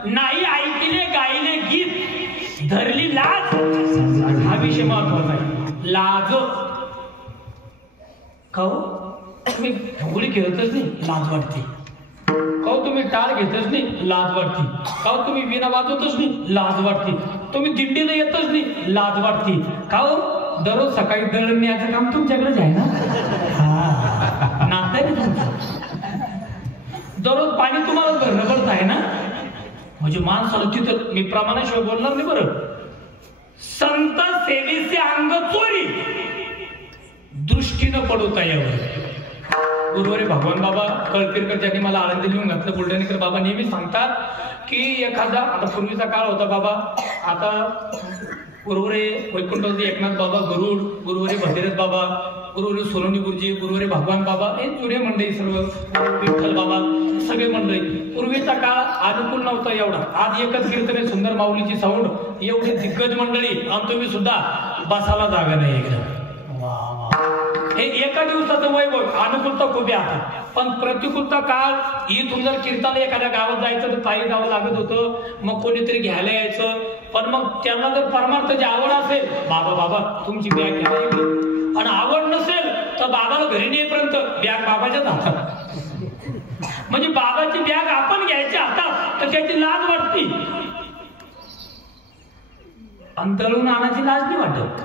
नाही ऐकले गायले गीत धरली लाज. हा विषय महत्वाचा आहे. लाज. काहो तुम्ही फुगडी खेळतच नाही लाज वाटते. काहो तुम्ही टाळ घेतच नाही लाज वाटते. काहो तुम्ही विणा वाजवतच नाही लाज वाटते. तुम्ही दिंडीला येतच नाही लाज वाटते. काहो दररोज सकाळी दळण न्यायचं काम तुमच्याकडेच आहे ना. हा नातं आहे ना तुमचं. दररोज पाणी तुम्हाला भरणं पडत आहे ना. म्हणजे माणसाला तिथं मी प्रमाणाशिवाय बोलणार नाही. बरं संत सेवेचे अंग चोरी दृष्टीनं पडवता यावर. गुरुवारी भगवान बाबा कळपीरकर ज्यांनी मला आळंदी लिहून घातलं. बुलढाणेकर बाबा नेहमी सांगतात की एखादा आता पूर्वीचा काळ होता बाबा. आता गुरुवारी वैकुंठवती एकनाथ बाबा गरुड, गुरुवारी भगीरथ बाबा, गुरुवारी सोनवणी गुरुजी, गुरुवारी भगवान बाबा हे जुने मंडळी सर्व. विठ्ठल बाबा सगळे मंडळी. पूर्वीचा काळ अनुकूल नव्हता एवढा. आज एकच कीर्तन आहे सुंदर माऊलीची साऊंड. एवढी दिग्गज मंडळी आणि तुम्ही सुद्धा बसायला जागा नाही एकदम. हे एका दिवसाचं वैभव. अनुकूलता खूप आहे आता. पण प्रतिकूलता काळ इथून जर कीर्तनाला एखाद्या गावात जायचं तर पायी जावं लागत होतं. मग कोणीतरी घ्यायला यायचं. पण मग त्यांना जर परमार्थाची आवड असेल बाबा तुमची बॅग घ्या आणि आवड नसेल तर बाबाला घरी नेपर्यंत बॅग बाबाच्याच हातात. म्हणजे बाबाची बॅग आपण घ्यायची हातात तर त्याची लाज वाटते. अंतरून आणायची लाज नाही वाटत.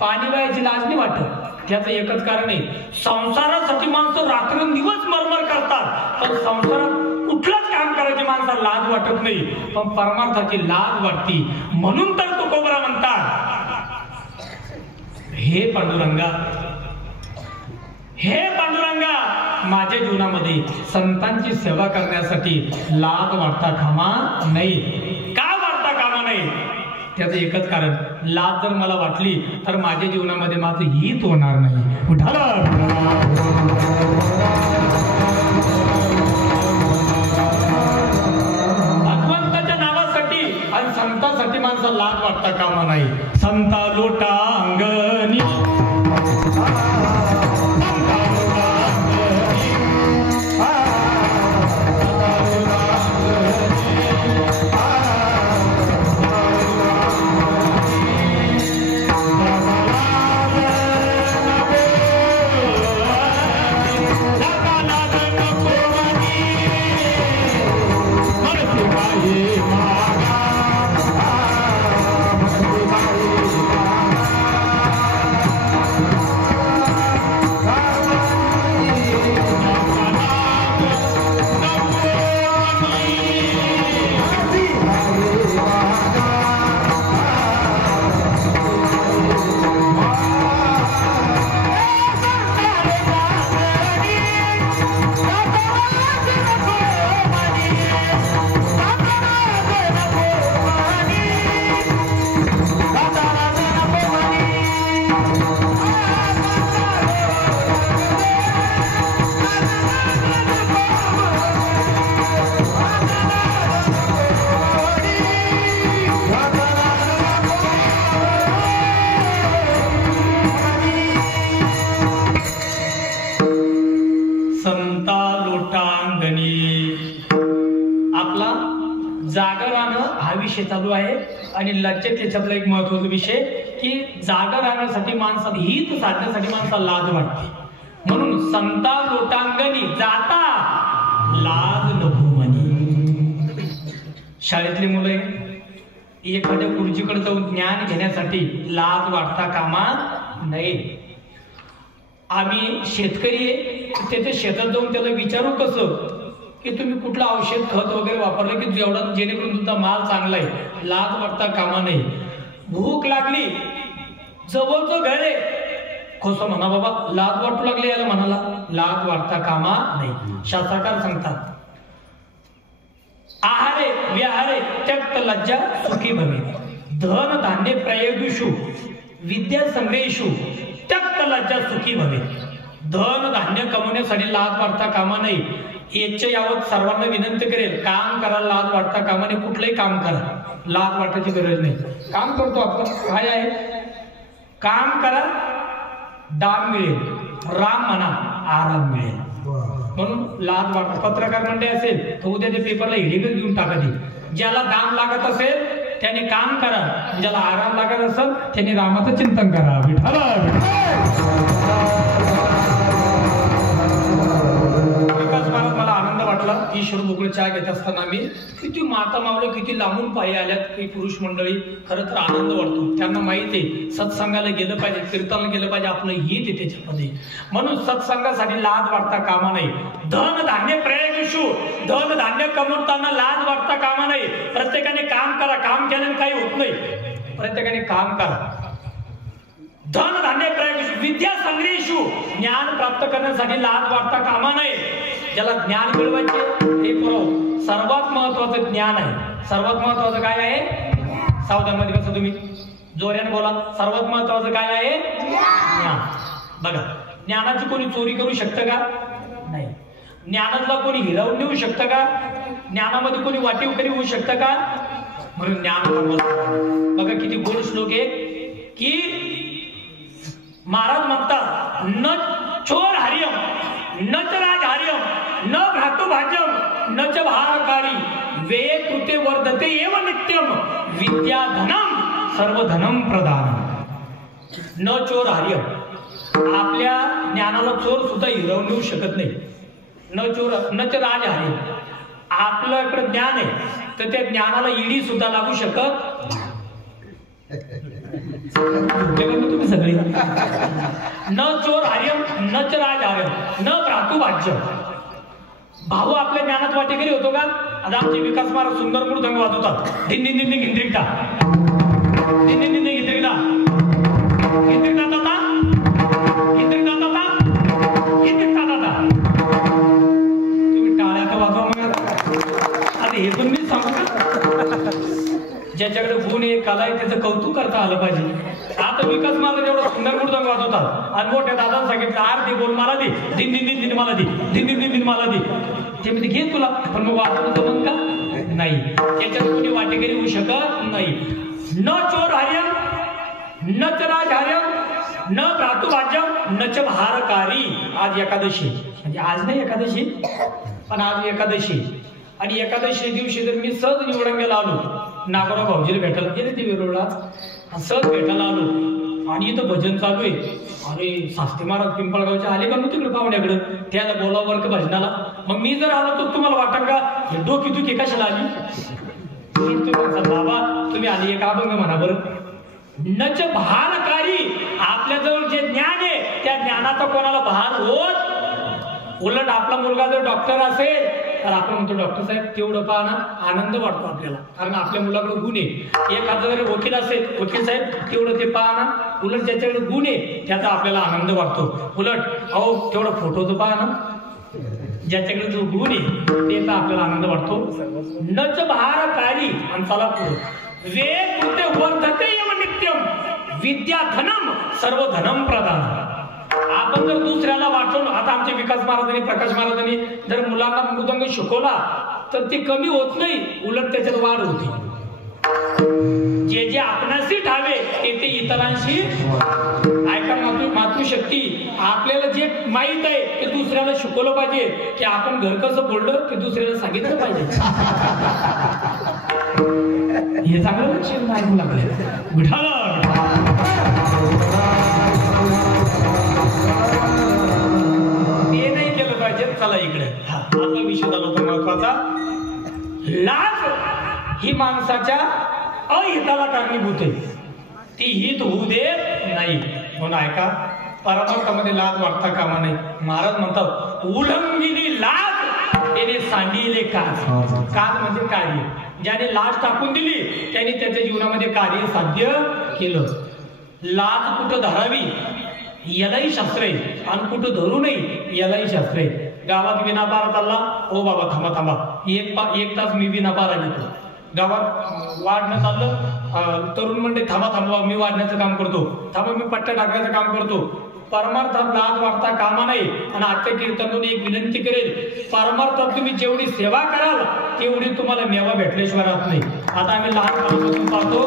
पाणी वायाची लाज नाही वाटत. त्याचं एकच कारण आहे संसारासाठी माणसं रात्रंदिवस मरमर करतात. पण संसारात कुठलंच काम करायची माणसाला लाज वाटत नाही. पण परमार्थाची लाज वाटते. म्हणून तर तुकोबरा म्हणतात हे पांडुरंगा माझ्या जीवनामध्ये संतांची सेवा करण्यासाठी लाज वाटता कामा नाही. का वाटता कामा नाही? त्याचं एकच कारण लाज जर मला वाटली तर माझ्या जीवनामध्ये माझं हित होणार नाही. भगवंताच्या नावासाठी आणि संतांसाठी माणसाला लाज वाटता कामा नाही. संता लोटा अंगणी लोटांगणी. आपला जागा राहणं हा विषय चालू आहे आणि लज्जेत त्याच्यातला एक महत्वाचा विषय की जागा राहण्यासाठी माणसाला हित साधण्यासाठी माणसाला लाज वाटते. म्हणून संता लोटांगणी जाता लाज नको म्हणे. शाळेतली मुलं एखाद्या गुरुजीकडे जाऊन ज्ञान घेण्यासाठी लाज वाटता कामा नये. आम्ही शेतकरी आहे, त्याच्या शेतात जाऊन त्याला विचारू कसं की तुम्ही कुठलं औषध खत वगैरे वापरलं की जेवढा जेणेकरून तुमचा माल चांगला आहे. लाज वाटता कामा नये. भूक लागली, जवळचं घर आहे, कसं म्हणा बाबा लाज वाटू लागली याला म्हणाला, लाज वाटता कामा नाही. शास्त्रकार सांगतात आहारे विहारे त्यक्त लज्जा सुखी भवे. धन धान्य प्रयोगेषु विद्या संग्रहेषु त्यक्त लज्जा सुखी भवे. धन धान्य कमवण्यासाठी लाज वाटता कामा नये. याच्या यावत सर्वांना विनंती करेल, काम करा, लाज वाटता कामा नये. कुठलंही काम करा, लाज वाटायची गरज नाही. काम करतो आपण, काय आहे, काम करा, दाम मिळेल, राम म्हणा, आराम मिळेल. म्हणून लाज वाटत. पत्रकार मंडळी असेल तर उद्या त्या पेपरला हिडीकच घेऊन टाका. ज्याला दाम लागत असेल त्याने काम करा, ज्याला आराम लागत असेल त्याने रामाचं चिंतन करा. विकास महाराज, मला आनंद वाटला. ईश्वर मोकळे चहा घेत असताना मी किती माता मावलं, किती लांबून पायी आल्यात काही पुरुष मंडळी. खरं तर आनंद वाटतो. त्यांना माहिती आहे सत्संगाला गेलं पाहिजे, कीर्तनाला गेलं पाहिजे, आपलं हित आहे त्याच्यामध्ये. म्हणून सत्संगासाठी लाज वाटता कामा नाही. धन धान्य प्रयोगेषु, धन धान्य कमवताना लाज वाटता कामा नाही. प्रत्येकाने काम करा, काम केल्याने काही होत नाही. प्रत्येकाने काम करा. धन धान्य प्रयोगेषु विद्या संग्रहेषु, ज्ञान प्राप्त करण्यासाठी लाज वाटता कामा नये. ज्याला ज्ञान मिळवायचे हे पुरव. सर्वात महत्वाचं ज्ञान आहे. सर्वात महत्वाचं काय आहे? सावधानमध्ये कसं तुम्ही जोऱ्याने बोला. सर्वात महत्वाचं काय आहे? ज्ञान. बघा, ज्ञानाची कोणी चोरी करू शकतं का? नाही. ज्ञानातला कोणी हिरावून नेऊ शकतं का? ज्ञानामध्ये कोणी वाटेवकरी होऊ शकतं का? म्हणून ज्ञान. बघा किती गोड श्लोक आहे की महाराज म्हणतात, न चोर हरियम न च राज हरियम न भ्रातु भाज्यम न च भारकारी वे कृते वर्धते एव नित्यम विद्या धनम सर्व धनम प्रदान. न चोर हरियम. आपल्या ज्ञानाला चोर सुद्धा हिरावून नेऊ शकत नाही. न चोर न च राज हरियम. आपल्याकडे ज्ञान आहे तर त्या ज्ञानाला ईडी सुद्धा लागू शकत तुम्ही सगळे. न चोर हरियम न च राज हरियम न भ्रातु भाज्यम. भाऊ आपल्या ज्ञानात वाटेकरी होतो का? आता आमचे विकास महाराज सुंदर मृदंग वाजवतात. दिन दिन दिन दिन गिंद्रिकटा दिन दिन दिन गिंद्रिकटा गिंद्रिकटा दादा गिंद्रिकटा दादा गिंद्रिकटा दादा. तुम्ही टाळ्या का वाजवा मग. आता हे पण मी सांगू का? ज्याच्याकडे गुण आहे, कला आहे, त्याचं कौतुक करता आलं पाहिजे. आता विकास मला एवढा सुंदर मृदंग वाजवतात आणि मोठ्या दादाला सांगितलं आरती बोल मला दे, दिन दिन दिन दिन मला दे, दिन दिन दिन दिन मला दे. ते म्हणजे घे तुला, पण मग वाजवतो मग का नाही. त्याच्यात कोणी वाटेकरी होऊ शकत नाही. न चोर हरियम न च राज हरियम न भ्रातु भाज्यम न च भारकारी. आज एकादशी, म्हणजे आज नाही एकादशी पण आज एकादशी. आणि एकादशी दिवशी जर मी सहज निवडंग्याला आलो, नागोराव भाऊजीला भेटायला गेले ते वेरूळला, सहज भेटायला आलो आणि इथं भजन चालू आहे. अरे शास्त्री महाराज पिंपळगावचे आले का मग तिकडे पाहुण्याकडं, त्याला बोलावं वर्ग भजनाला. मग मी जर आलो तर तुम्हाला वाटतं का हे डोकी दुखी कशाला आली? बाबा तुम्ही आली का अभंग म्हणा बरं. नच भारकारी. आपल्याजवळ जे ज्ञान आहे त्या ज्ञानाचा कोणाला भार होत. उलट आपला मुलगा जर डॉक्टर असेल तर आपण म्हणतो डॉक्टर साहेब तेवढं पाहा ना, आनंद वाटतो आपल्याला, कारण आपल्या मुलाकडे गुण आहे. एखादा जरी वकील असेल, वकील साहेब तेवढं ते पाहा ना. उलट ज्याच्याकडे गुण आहे त्याचा आपल्याला आनंद वाटतो. उलट अहो तेवढं फोटोचं पाहा ना, ज्याच्याकडे जो गुण आहे त्याचा आपल्याला आनंद वाटतो. नच भारकारी. आणि चला पुढे. वे कृते वर्धते एव नित्यम विद्या धनम सर्व धनम प्रदान. आपण जर दुसऱ्याला वाटून, आता आमचे विकास महाराजांनी प्रकाश महाराजांनी जर मुलांना मृदंग शिकवला तर ते कमी होत नाही, उलट त्याच्यात वाढ होते. जे जे आपणाशी ठावे ते इतरांशी ऐका. मातृशक्ती आपल्याला जे माहित आहे ते दुसऱ्याला शिकवलं पाहिजे, की आपण घर कसं बोललं ते दुसऱ्याला सांगितलं पाहिजे. हे चांगलं लक्षण ऐकू लागले. ते नाही केलं पाहिजे. चला इकडे आता विषय झाला होता महत्वाचा. लाज ही माणसाच्या अहिताला कारणीभूत आहे. ती हित होऊ देत नाही. म्हणून ऐका, परमार्थामध्ये लाज वाटता कामा नाही. महाराज म्हणतात उल्लंघिनी लाज त्याने सांडिले काज. काज म्हणजे कार्य. ज्याने लाज टाकून दिली त्याने त्याच्या जीवनामध्ये कार्य साध्य केलं. लाज कुठं धरावी यालाही शास्त्र आहे आणि कुठं धरू नये यालाही शास्त्र आहे. गावात विनापार चालला, ओ बाबा थांबा थांबा, एक तास मी विनापारा घेतो. गावात वाढणं चाललं, तरुण मंडळी थांबा थांबा मी वाढण्याचं काम करतो, थांबा मी पट्ट्या टाकण्याचं काम करतो. परमार्थात लाज वाटता कामा नाही. आणि आजच्या कीर्तनातून एक विनंती करेल, परमार्थात तुम्ही जेवढी सेवा कराल तेवढी तुम्हाला मेवा भेटल्याशिवाय राहत नाही. आता आम्ही लहानपणापासून पाहतो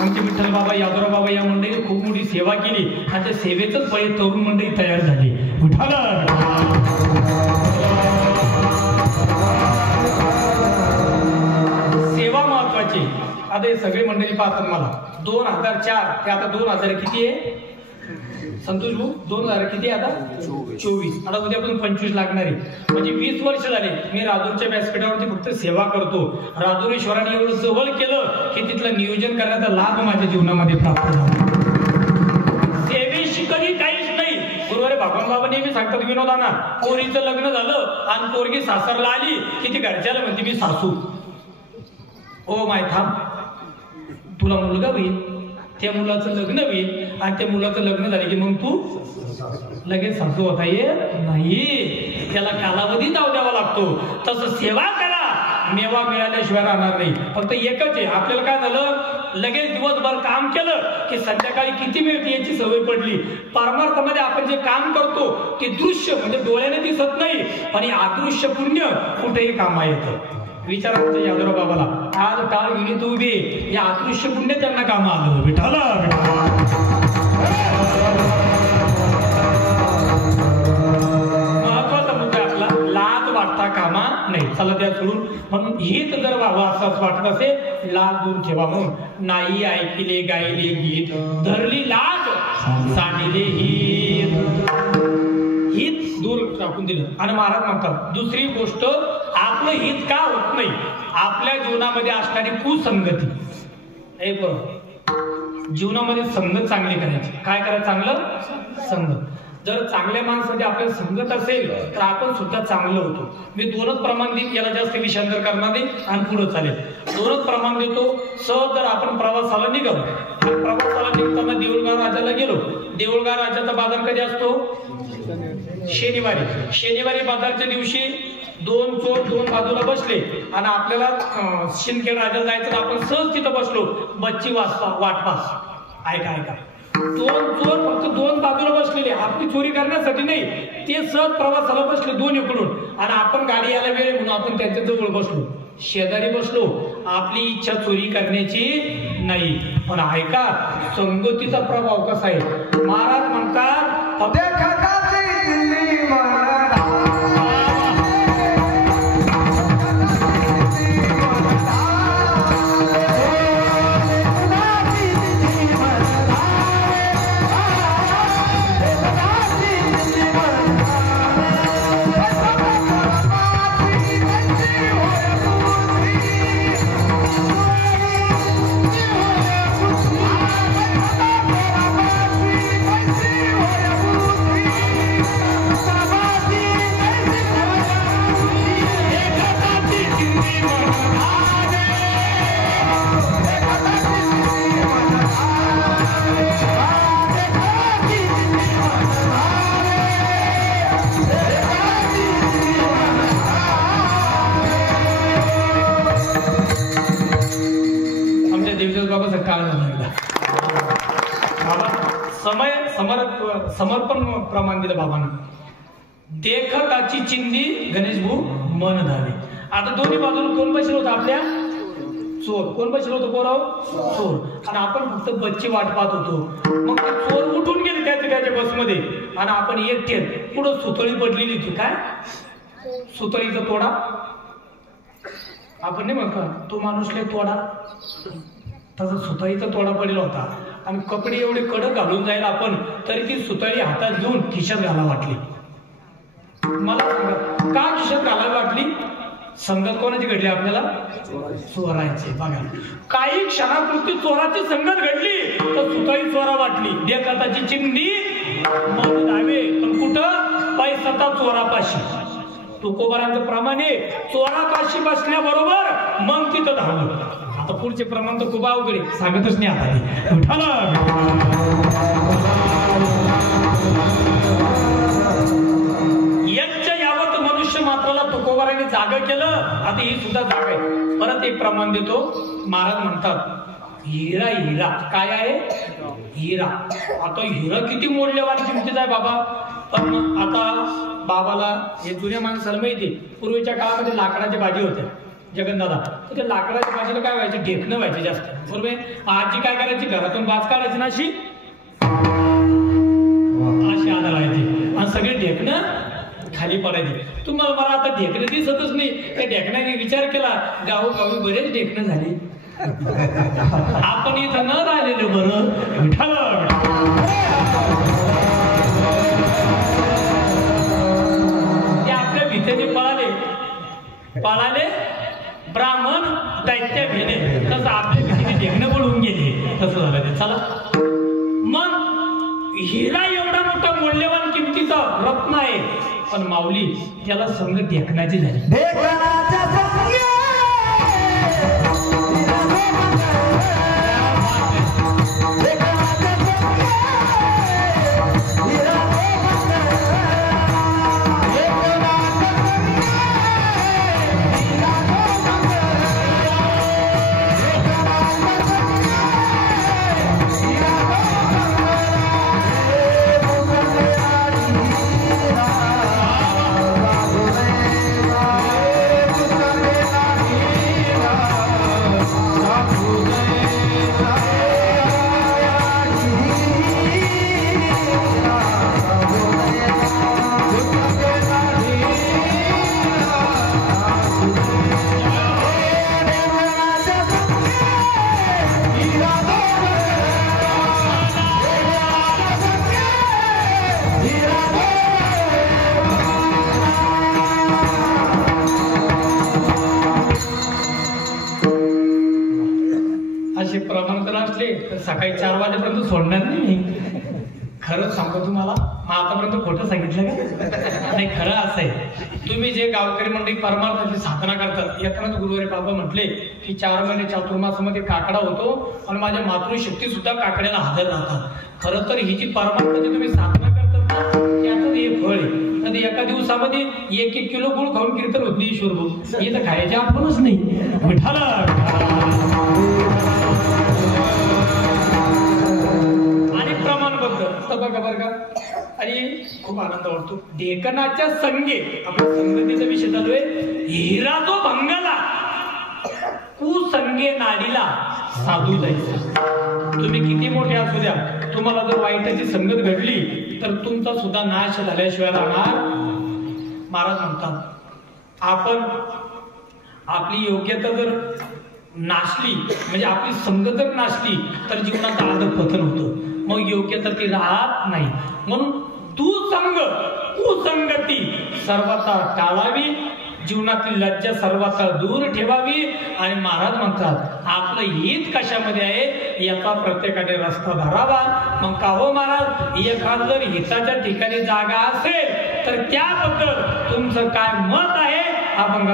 आमचे विठ्ठल बाबा, यादवराव बाबा या मंडळीने खूप मोठी सेवा केली आणि त्या सेवेतच पहिले तरुण मंडळी तयार झाली. सेवा महत्वाची. आता हे सगळे मंडळी पाहतात मला. 2004 ते आता 2000 किती आहे संतोष भाऊ? 2000 किती आता 24. आता उद्यापासून 25 लागणार आहे. म्हणजे 20 वर्ष झाले मी राजूरच्या व्यासपीठावरती फक्त सेवा करतो. राजूरेश्वराने एवढं जवळ केलं की तिथलं नियोजन करण्याचा लाभ माझ्या जीवनामध्ये प्राप्त झाला. सेवेशी कधी काहीच नाही. गुरुवारी भगवान बाबा नेहमी सांगतात विनोदाना, पोरीचं लग्न झालं आणि पोरगी सासरला आली की ती घरच्याला म्हणते मी सासू. ओ माय थांब, तुला मुलगा होईल, त्या मुलाचं लग्न होईल आणि त्या मुलाचं लग्न झालं की मग तू लगेच सासू होता येत नाही. त्याला कालावधी दाव द्यावा लागतो. तसं सेवा करा, मेवा मिळाल्याशिवाय राहणार नाही. फक्त एकच आहे, आपल्याला काय झालं, लगेच दिवसभर काम केलं की संध्याकाळी किती मिळते याची सवय पडली. परमार्थामध्ये आपण जे काम करतो ते दृश्य म्हणजे डोळ्याने दिसत नाही, पण हे अदृश्य पुण्य कुठेही कामा येतं. विचारा यादवराव बाबाला, आज टाळ विनीत उभे, या अदृश्य पुण्य त्यांना कामा आलं. विठाला महत्वाचा मुद्दा आपला लाज वाटता कामा नाही. चला त्या सोडून म्हणून हित जर व्हावं असंच वाटत असेल, लाज दूर ठेवा. म्हणून नाही ऐकिले गायले गीत, धरली लाज सांडिले हित. हित दूर टाकून दिलं. आणि महाराज म्हणतात दुसरी गोष्ट, आपलं हित का होत नाही, आपल्या जीवनामध्ये असणारी कुसंगती. हे बरोबर, जीवनामध्ये संगत चांगली करायची. काय करायचं? चांगलं संगत. जर चांगल्या माणसाची आपल्याला संगत असेल तर आपण सुद्धा चांगलं होतो. मी 2च प्रमाण देईन, याला जास्त विषयांतर करणार नाही आणि पुढे चालेल. 2च प्रमाण देतो. सहज जर आपण प्रवासाला निघालो, प्रवासाला निघताना देऊळगाव राजाला गेलो. देऊळगाव राजाचा बाजार कधी असतो? शनिवारी. शनिवारी बाजारच्या दिवशी 2 चोर 2 बाजूला बसले आणि आपल्याला शिंदखेड राजाला जायचं, आपण सहज तिथं बसलो. बच्ची वाटपास. ऐका ऐका, 2 चोर फक्त 2 बाजूला बसलेले, आपली चोरी करण्यासाठी नाही, ते सहज प्रवासाला बसले 2 इकडून आणि आपण गाडी यायला वेळ म्हणून आपण त्यांच्या जवळ बसलो, शेजारी बसलो. आपली इच्छा चोरी करण्याची नाही. पण ऐका संगतीचा प्रभाव कसा आहे. महाराज म्हणतात समर्पण प्रमाण दिलं बाबांना. देखताची चिंदी गणेश भाऊ मन धावे. आता दोन्ही बाजूला कोण बसलं होतं? आपल्या चोर. कोण बसलो होतो पोराव? चोर. आणि आपण फक्त बसची वाट पाहत होतो. मग ते चोर उठून गेले त्याच्या बसमध्ये आणि आपण एकटेच. पुढं सुतळी पडलेली होती. काय सुतळीचा तोडा? आपण नाही म्हणतो तो माणूस लय तोडा, तसा सुतळीचा तोडा पडलेला होता. आणि कपडे एवढे कडक घालून जायला आपण, तरी ती सुतळी हातात घेऊन खिशात घाला वाटली. मला सांगा का खिशात घालायला वाटली? संगत कोणाची घडली आपल्याला? चोरायची. बघा, काही क्षणापुरती चोराची संगत घडली तर सुतळी चोरा वाटली. बेकाताची चिमणी मन धावे, पण कुठं? पैसा चोरापाशी. तुकोबारांचं प्रमाण आहे, चोरापाशी बसण्याबरोबर मग तिथं धावलं. आता पुढचे प्रमाण तर खूप अवघड आहे, सांगतच नाही आता. यज्ञ यावत मनुष्य मात्राला तुकोबाराने जागा केलं. आता ही सुद्धा जागा आहे. परत एक प्रमाण देतो. महाराज म्हणतात हिरा. हिरा काय आहे? हिरा. आता हिरा किती मौल्यवान किमतीचा आहे बाबा. पण आता बाबाला हे जुन्या माणसाला माहिती, पूर्वीच्या काळामध्ये लाकडाच्या भाजी होत्या जगन्नाथा. तर ते लाकडाच्या भाजीला काय व्हायचे? ढेकणं व्हायचे जास्त. बरोबर. आजी काय करायची? घरातून बाज काढायची ना अशी आदळायची आणि सगळे ढेकणं खाली पडायचे. तुम्हाला मला आता ढेकणं दिसतच नाही. त्या ढेकण्याने विचार केला, गावोगावी बरेच ढेकणं झाले, आपण इथं न राहिलेलं बरं. ते आपल्या भीतीने पळाले ब्राह्मण दैत्य भेने, तसं आपल्या भीतीने ढेकणं पळून गेले. तसं झालं ते. चला मग हिरा एवढा मोठा मौल्यवान किमतीचा रत्न आहे, पण माऊली त्याला संग ढेकणाची झाली. सकाळी 4 वाजेपर्यंत सोडणार नाही. खरंच सांगतो तुम्हाला, मग आतापर्यंत खोटं सांगितलं का? नाही, खरं असं आहे. तुम्ही जे गावकरी मंडळी परमार्थाची साधना करतात, येतानाच गुरुवारी बाबा म्हटले की 4 महिने चातुर्मासामध्ये काकडा होतो आणि माझ्या मातृशक्ती सुद्धा काकड्याला हजर राहतात. खरं तर ही जी परमार्थाची तुम्ही साधना करतात ना, त्याचं हे फळ आहे. कधी एका दिवसामध्ये 1-1 किलो गुळ खाऊन कीर्तन होत नाही ईश्वर. हे तर खायची आठवणच नाही. बघा बरं का. आणि खूप आनंद वाटतो. ढेकणाच्या संगे आपण संगतीचा विषय चालू आहे. हिरा जो भंगाला कुसंगे नाडीला साधू जायचा. तुम्ही किती मोठे असू द्या, तुम्हाला जर वाईटाची संगत घडली तर तुमचा सुद्धा नाश झाल्याशिवाय राहणार. महाराज म्हणतात आपण आपली योग्यता जर नाशली, म्हणजे आपली संगत जर नाशली तर जीवनाचं अधःपतन होतं. मग योग्य तर ती राहत नाही. म्हणून दुसंग कुसंगती सर्वथा टाळावी, जीवनातील लज्जा सर्वथा दूर ठेवावी. आणि महाराज म्हणतात आपलं हित कशामध्ये आहे याचा प्रत्येकाने रस्ता धरावा. मग का हो महाराज, एखाद जर हिताच्या ठिकाणी जागा असेल तर त्याबद्दल तुमचं काय मत आहे? आपण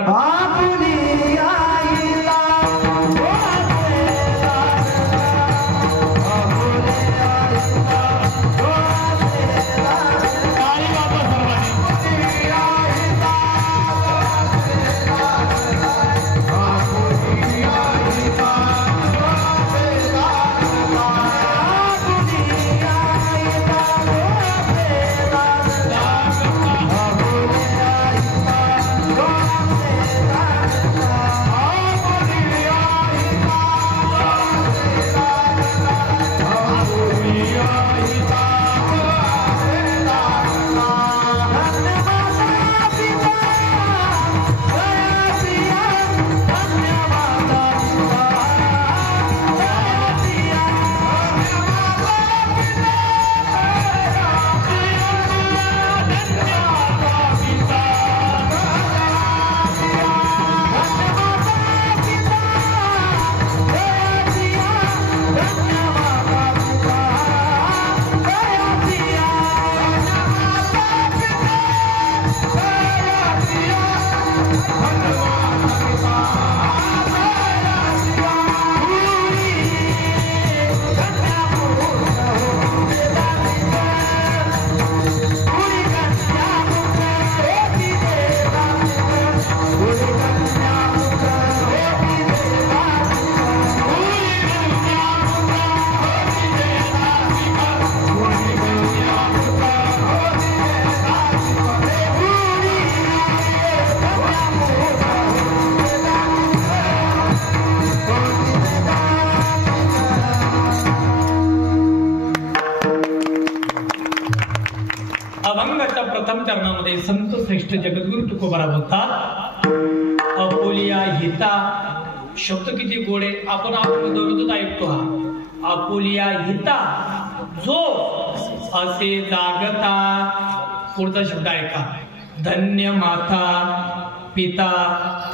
सर्वश्रेष्ठ जगद्गुरु तुकोबारा बोलतात, अकोलिया हिता. शब्द किती गोड आहे, आपण दररोजच ऐकतो. हा अकोलिया हिता जो असे जागता. पुढचा शब्द ऐका, धन्य माता पिता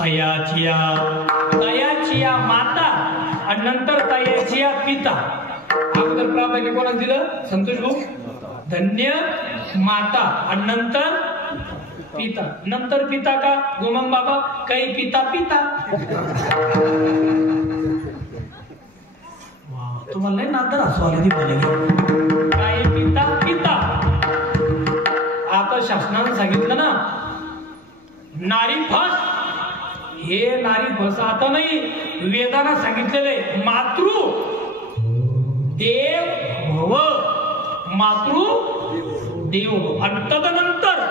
तयाचिया. तयाचिया माता आणि नंतर तयाचिया पिता. अगोदर प्राधान्य कोणाला दिलं? संतोष भाऊ. धन्य माता आणि नंतर पिता. नंतर पिता का गोमम बाबा? काही पिता पिता. तुम्हाला नाही नातर असं आलं ती बोलायला. काही पिता पिता. आता शासनाने सांगितलं ना, नारी फस. हे नारी फस आता नाही, वेदांना सांगितलेले मातृ देव भव. मातृ देव भव आणि तदनंतर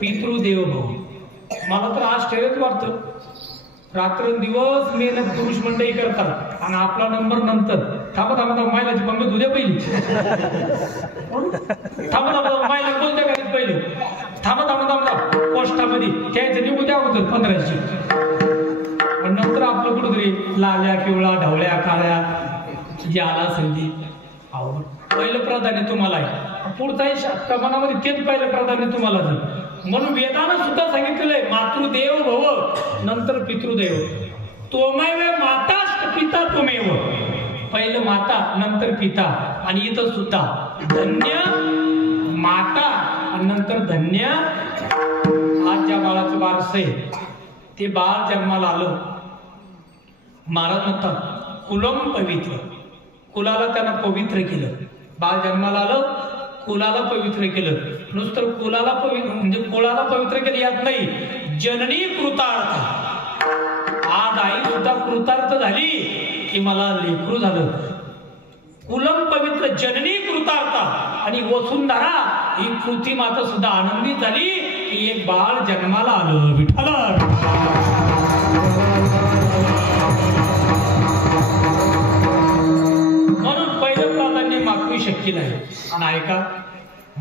पितृदेव भव. मला तर आज ठेवच वाटतं, रात्रंदिवस मेहनत पुरुष मंडळी करतात आणि आपला नंबर नंतर. थांबा थांबा थांबा, महिलाची पंगत उद्या पहिली. थांबा थांबा, महिला बोलत्या का पहिले. थांबा थांबा थांबा, पोस्टामध्ये त्याचं निघू द्या होतं 15ची. पण नंतर आपलं कुठंतरी लाल्या किवळा ढवळ्या काळ्या जे आला संधी. आवड पहिलं प्राधान्य तुम्हाला आहे, पुढचाही प्रमाणामध्ये तेच पहिलं प्राधान्य तुम्हाला आहे. म्हणून वेदानं सुद्धा सांगितलेलं आहे, मातृदेव भव नंतर पितृदेव. त्वमेव माताश्च पिता त्वमेव. पहिलं माता नंतर पिता. आणि इथं सुद्धा धन्य माता आणि नंतर धन्य. आज ज्या बाळाचं वारस आहे ते बाळ जन्माला आलं, महाराज म्हणतात कुलम पवित्र. कुलाला त्यानं पवित्र केलं. बाळ जन्माला आलं, कुलाला पवित्र केलं. नुसतं कुलाला पवित्र म्हणजे कुळाला पवित्र केलं यात नाही, जननी कृतार्थ. आज आई सुद्धा कृतार्थ झाली की मला लेकरू झालं. कुलम पवित्र, जननी कृतार्थ. आणि वसुंधरा ही पृथ्वी माता सुद्धा आनंदित झाली की एक बाळ जन्माला आलं. विठ्ठल. मातृशक्तीला आहे. आणि ऐका,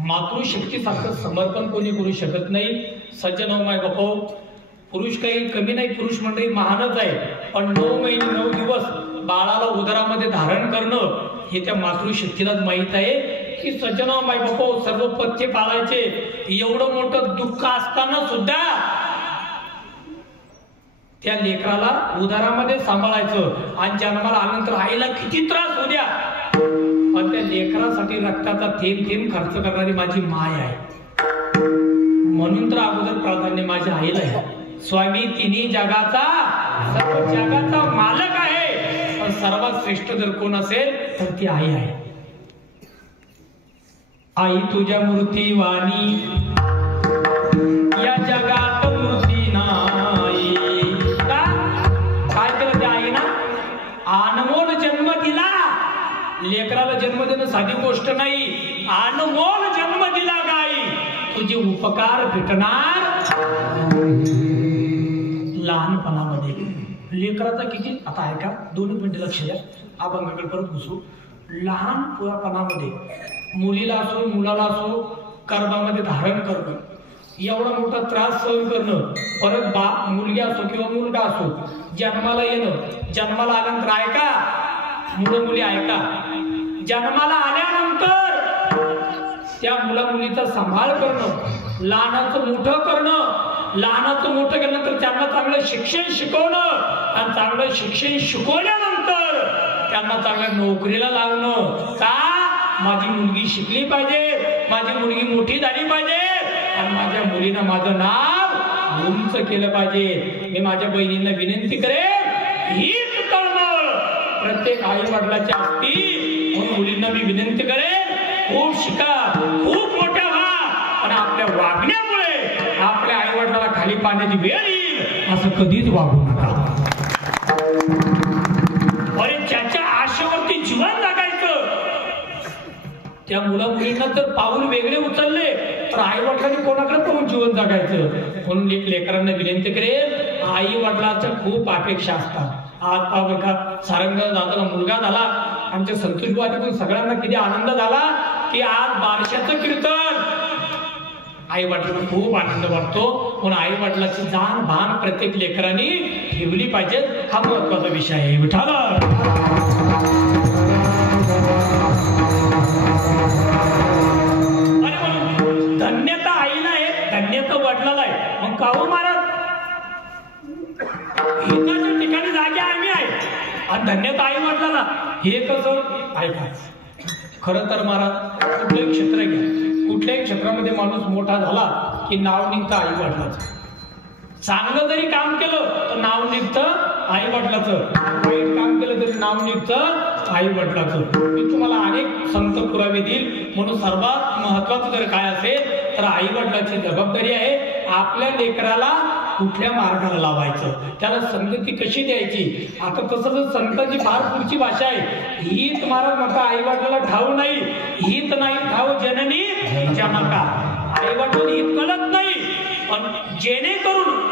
मातृशक्तीसारखं समर्पण कोणी करू शकत नाही. सज्जन माय बापो, पुरुष काही कमी नाही, पुरुष मंडळी महानच आहे. पण 9 महिने 9 दिवस बाळाला उदरामध्ये धारण करणं हे त्या मातृशक्तीलाच माहीत आहे की सज्जन माय बापो सर्व पथ्य पाळायचे. एवढं मोठं दुःख असताना सुद्धा त्या लेकराला उदरामध्ये सांभाळायचं. आणि जन्माला आल्यानंतर आईला किती त्रास होऊ द्या, पण त्या लेकरासाठी रक्ताचा थेंब थेंब खर्च करणारी माझी माय आहे. म्हणून तर अगोदर प्राधान्य माझ्या आईला आहे. स्वामी तिन्ही जगाचा, सर्व जगाचा मालक आहे. पण सर्वात श्रेष्ठ जर कोण असेल तर ती आई आहे. आई तुझ्या मूर्ती वाणी या जगात मूर्ती नाही. का काय केलं त्या आईना? अनमोल जन्म दिला. लेकराला जन्म देणं साधी गोष्ट नाही, अनमोल जन्म दिला गाई. तुझे उपकार भेटणार लहानपणामध्ये. लेकराचा किती, आता ऐका 2 मिनिटं लक्ष द्या, अभंगाकडे परत घुसू. लहानपणामध्ये मुलीला असो मुलाला असो गर्भामध्ये धारण करणं, एवढा मोठा त्रास सहन करणं. परत मुलगी असो किंवा मुलगा असो जन्माला येणं. जन्माला आल्यानंतर ऐका मुलं मुली ऐका, जन्माला आल्यानंतर त्या मुला मुलीचा सांभाळ करणं, लहानाचं मोठं करणं. लहानाचं मोठं केल्यानंतर त्यांना चांगलं शिक्षण शिकवणं. आणि चांगलं शिक्षण शिकवल्यानंतर त्यांना चांगल्या नोकरीला लागणं. का? माझी मुलगी शिकली पाहिजे, माझी मुलगी मोठी झाली पाहिजे आणि माझ्या मुलीनं माझं नाव उंच केलं पाहिजे. मी माझ्या बहिणींना विनंती करेन, हीच तळमळ प्रत्येक आई वडिलाची असती. म्हणून मुलींना मी विनंती करेन, खूप शिका, खूप मोठ्या व्हा. पण आपल्या वागण्यामुळे आपल्या आई वडिलाला खाली पाण्याची वेळ येईल असं कधीच वागू नका. अरे ज्याच्या आशेवरती जीवन जगायचं त्या मुला मुलींना जर पाऊल वेगळे उचलले तर आई वडिलांनी कोणाकडे पाहून जीवन जगायचं. म्हणून लेकरांना विनंती करेल, आई वडिलांच्या खूप अपेक्षा असतात. आज पहा का सारंग दादाला मुलगा झाला, आमच्या संतोषवादी पण सगळ्यांना किती आनंद झाला की आज बारशाचं कीर्तन आई वडिलांना खूप आनंद वाटतो. म्हणून आई वडिलांची जाण भान प्रत्येक लेकरांनी ठेवली पाहिजे. हा महत्वाचा विषय आहे. विठाल धन्यता आईला आहे, धन्यता वडिलाला आहे. मग काहू महाराज हिताच्या ठिकाणी जागे आम्ही आहे आणि धन्यता आई वडिलाला, हे कसं ऐका. खरं तर महाराज कुठलंही क्षेत्र घ्या, कुठल्याही क्षेत्रामध्ये माणूस मोठा झाला की नाव निघतं आई वडिलाचं. चांगलं जरी काम केलं तर नाव निघतं आई वडिलाचं, वाईट काम केलं तरी नाव निघतं आई वडिलाचं. मी तुम्हाला अनेक संत पुरावे देईल. म्हणून सर्वात महत्वाचं जर काय असेल तर आई वडिलाची जबाबदारी आहे आपल्या लेकराला कुठल्या मार्गाला लावायचं, त्याला संगती कशी द्यायची. आता तसं तर संतांची फार पुढची भाषा आहे. ही तुम्हाला म्हणता आई वडिलाला ठाऊ नाही, हित नाही ठाऊ जननी जनका. आई वडील हित कळत नाही, पण जेणेकरून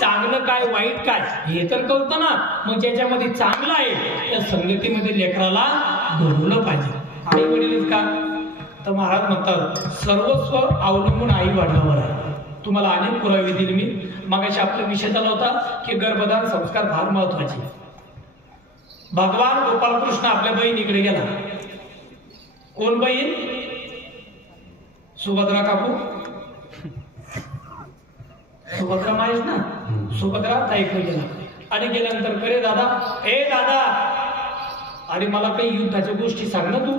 चांगलं काय वाईट काय हे तर कळतं ना. मग ज्याच्यामध्ये चांगलं आहे त्या संगतीमध्ये लेकराला घडवलं पाहिजे. आई वडील का तर महाराज म्हणतात सर्वस्व अवलंबून आई वडिलांवर आहे. तुम्हाला अनेक पुरावे दिले मी. मगाशी आपला विषय झाला होता की गर्भधान संस्कार फार महत्वाचे. भगवान गोपालकृष्ण आपल्या बहिणीकडे गेला. कोण बहीण? सुभद्रा काकू, सुभद्रा माहीत ना, सुभद्रा ताईकडे गेला आणि गेल्यानंतर करे दादा, ए दादा, अरे मला काही युद्धाच्या गोष्टी सांग ना. तू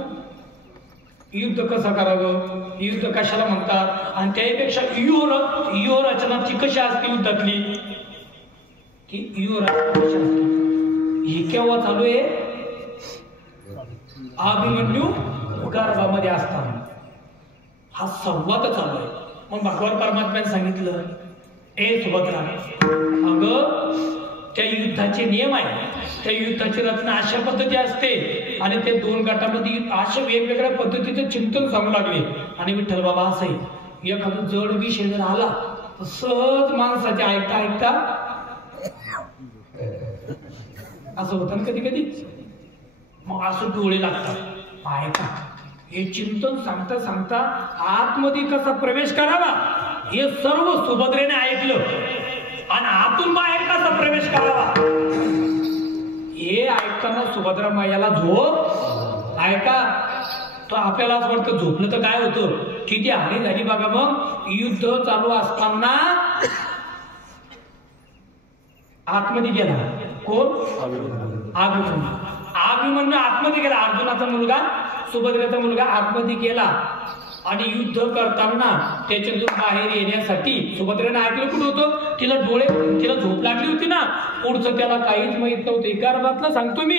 युद्ध कसं करावं, युद्ध कशाला म्हणतात, आणि त्यापेक्षा व्यूह रचना ती कशी असते युद्धातली, की व्यूह रचना कशी असते ही केव्हा चालू आहे. अभिमन्यू गर्भामध्ये असताना हा संवाद चालू आहे. मग भगवान परमात्म्याने सांगितलं, ए सुभद्रा, अगं त्या युद्धाचे नियम आहे, त्या युद्धाची रचना अशा पद्धती असते आणि ते दोन गटामध्ये अशा वेगवेगळ्या पद्धतीचं चिंतन सांगू लागले. आणि विठ्ठल बाबा असं आहे, एखादं जड विषय जर आला तर सहज माणसाचे ऐकता ऐकता असं होतं कधी कधी, मग असं डोळे लागतात. ऐका, हे चिंतन सांगता सांगता आतमध्ये कसा प्रवेश करावा हे सर्व सुभद्रेने ऐकलं आणि आतून बाहेर कसा प्रवेश करावा हे ऐकताना सुभद्रा मायाला झोप. ऐका, तो आपल्याला असं वाटतं झोपलं तर काय होतं, किती हानी झाली बघा. मग युद्ध चालू असताना आतमध्ये गेला कोण? अभिमन्यू. अभिमन्यू आतमध्ये गेला. अर्जुनाचा मुलगा, सुभद्रेचा मुलगा आतमध्ये गेला आणि युद्ध करताना त्याच्यातून बाहेर येण्यासाठी सुभद्रेने ऐकलं कुठं होतं, तिला झोप लागली होती ना. पुढचं त्याला काहीच माहित नव्हतं. गर्भातलं सांगतो मी,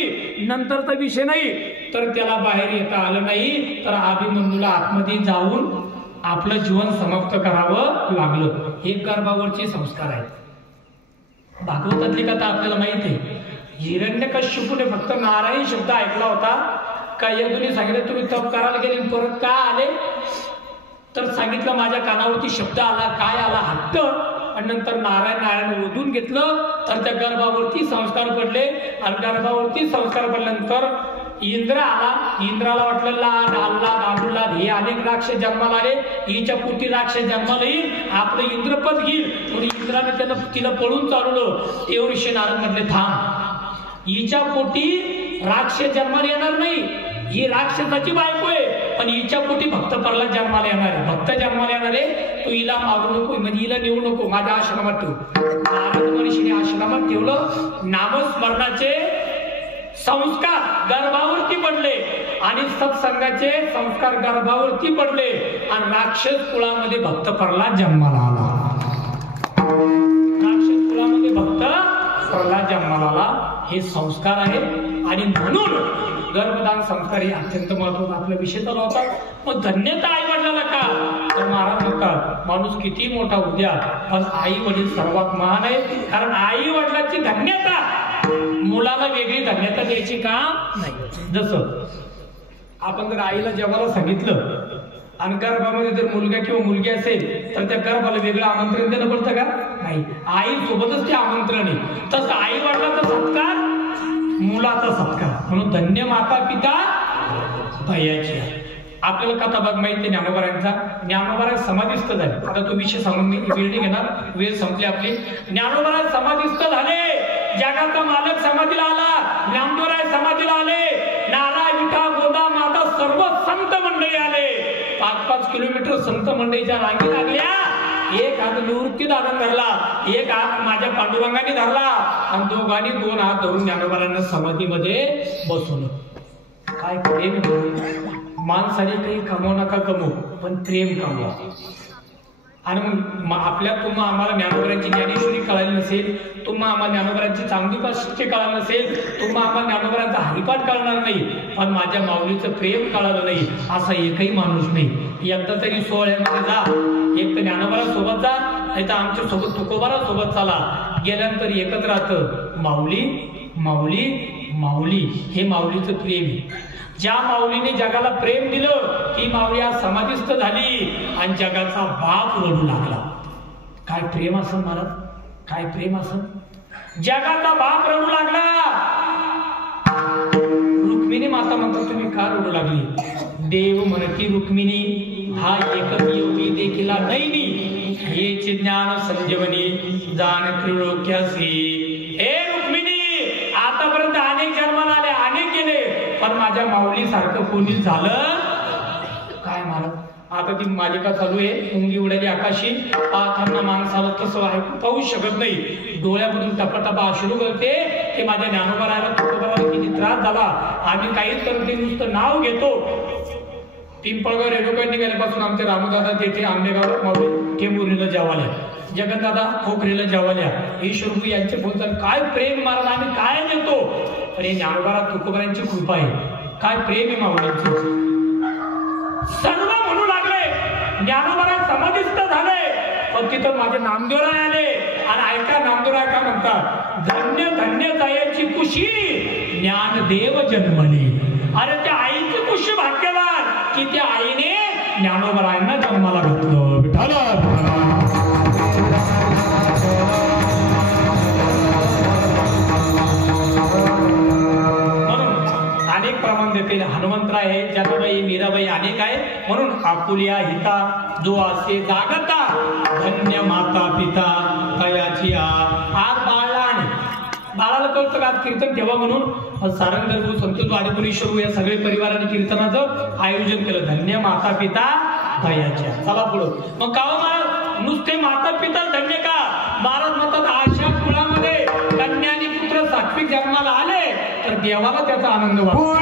नंतरचा विषय नाही. तर त्याला बाहेर येता आलं नाही, तर अभिमन्यूला आतमध्ये जाऊन आपलं जीवन समाप्त करावं लागलं. हे गर्भावरचे संस्कार आहेत. भागवतातली कथा आपल्याला माहित आहे. हिरण्यकश्यपूने फक्त नारायण शब्द ऐकला होता का यदूने सांगितलं तुम्ही तप करायला गेले परत का आले, तर सांगितलं माझ्या कानावरती शब्द आला, काय आला, हट्ट. आणि नंतर नारायण ओढून घेतलं तर त्या गर्भावरती संस्कार पडले. आणि गर्भावरती संस्कार पडल्यानंतर इंद्र आला. इंद्राला वाटलं लाड आल्हाद आडुल्हाद हे अनेक राक्षस जन्माला आले, हिच्या पोटी राक्षस जन्माला येईल, आपलं इंद्रपद घेईल. म्हणून इंद्राने तिला पळून चालवलं. ते ऋषी नारद म्हटले थांब, हिच्या पोटी राक्षस जन्माला येणार नाही, ही राक्षसाची बायको आहे, पण हिच्या पोटी भक्त प्रल्हाद जन्माला येणार आहे. भक्त जन्माला येणार आहे, तू हिला मारू नको, म्हणजे हिला नेऊ नको, माझ्या आश्रमात ठेव. नारद महर्षीने आश्रमात ठेवलं. नामस्मरणाचे संस्कार गर्भावरती पडले आणि सत्संगाचे संस्कार गर्भावरती पडले आणि राक्षस कुळामध्ये भक्त प्रल्हाद जन्माला आला. राक्षस कुळामध्ये भक्त प्रल्हाद जन्माला आला. हे संस्कार आहे आणि म्हणून गर्भदान संस्कार हे अत्यंत महत्वाचा आपला विषय चालू होता. मग धन्यता आई वडिलांना का, तर महाराज म्हणतात माणूस किती मोठा उद्या, पण आई वडील सर्वात महान आहे. कारण आई वडिलांची धन्यता मुलाला वेगळी धन्यता द्यायची का नाही. जसं आपण जर आईला जेवायला सांगितलं आणि गर्भामध्ये जर मुलगा किंवा मुलगी असेल तर त्या गर्भाला वेगळं आमंत्रण देणं पडतं का नाही. आई सोबतच ते आमंत्रण आहे. तसं आई वडिलांचा सत्कार मुलाचा सत्कार. म्हणून धन्य माता पिता दयाची. आपल्याला कथा बघ माहिती ज्ञानोबारांचा. ज्ञानोबारा समाधीस्थ झाले. आता तो विषय सांगून मी वेळ नाही घेणार, वेळ संपली आपली. ज्ञानोबारा समाधीस्थ झाले, जगाचा मालक समाधीला आला, ज्ञानोबाराय समाधीला आले, नारा विठा गोदा माता सर्व संत मंडळी आले. 5-5 किलोमीटर संत मंडळीच्या रांगी लागल्या. एक हात निवृत्ती दादान धरला, एक हात माझ्या पांडुरंगाने धरला आणि दोघांनी 2 हात धरून ज्ञानोबारांना समाधीमध्ये बसवलं. काय प्रेम. माणसाने काही कमवू नका कमवू, पण प्रेम कमवा. आणि मग आपल्या तुम्हा आम्हाला ज्ञानोबारांची ज्ञानेश्वरी कळाली नसेल, तुम्हा आम्हाला ज्ञानोबारांची चांगली पाशिष्य कळालं नसेल, तुम्हा आम्हाला ज्ञानोबारांचा हरिपाठ कळणार नाही, पण माझ्या माऊलीचं प्रेम कळालं नाही असा एकही माणूस नाही. एकदा तरी सोहळ्यामध्ये जा, एक तर ज्ञानोबारा सोबत जा, नाही तर आमच्या सोबत तुकोबारा सोबत चाला. गेल्यानंतर एकच राहतं माऊली माऊली माऊली. हे माऊलीचं प्रेम आहे. ज्या माऊलीने जगाला प्रेम दिलं ती माऊली आज समाधीस्थ झाली आणि जगाचा बाप रडू लागला. काय प्रेम असं महाराज, काय प्रेम असं. जगाचा बाप रडू लागला. रुक्मिणी माता म्हणतात तुम्ही का रडू लागली. देव म्हणती रुक्मिणी हा एकच योगी देखील नैनी, हेचे ज्ञान संजीवनी जाण त्रिलोक्यासी. हे रुक्मिणी आतापर्यंत अनेक जन्माला आले, अनेक गेले, पण माझ्या माऊली सारखं कोणी झालं काय महाराज. आता ती मालिका चालू आहे, मुंगी उडाली आकाशी, पाहताना माणसाला तसं पाहू शकत नाही. डोळ्यामधून टपाटपा अश्रू करते की माझ्या ज्ञानोबाराला तुकोबाराला किती त्रास झाला. आम्ही काहीच करत नाही, नुसतं नाव घेतो. पिंपळगाव रेणुका निघाल्यापासून आमचे रामदादा तेथे आंबेगाव माऊली टेंभुर्णीला जेवाल्या, जगन्नाथा खोखरीला जेवाल्या, ईश्वरभू यांचे बोलतात. काय प्रेम महाराज, आम्ही काय देतो. अरे ज्ञानोबारा तुकोबारांची कृपा आहे. काय प्रेम आहे माऊलींचं. सर्व म्हणू लागले ज्ञानोबारा समाधीस्थ झाले, पण तिथं माझे नामदेवराय आले. आणि ऐका नामदेवराय का म्हणतात, धन्य धन्य जायची कुशी ज्ञानदेव जन्मले. अरे त्या आईची कुशी भाग्यवान की त्या आईने ज्ञानोबारायांना जन्माला घातलं. विठाला अनेक प्रमाण देते. हनुमंतराय आहे, जनाबाई, मीराबाई अनेक आहे. म्हणून आकुलिया हिता जो असे जागता, धन्य माता पिता तयाची. आज बाळाला कळतं का कीर्तन ठेवा म्हणून सारंगदरभू संतोष वाडीपुरीश्वर या सगळे परिवाराने कीर्तनाचं आयोजन केलं. धन्य माता पिता तयाच्या. चला पुढं. मग का महाराज नुसते माता पिता धन्य का. महाराज म्हणतात अशा कुळामध्ये कन्या आणि पुत्र सात्विक जन्माला आले तर देवाला त्याचा आनंद वाटतो.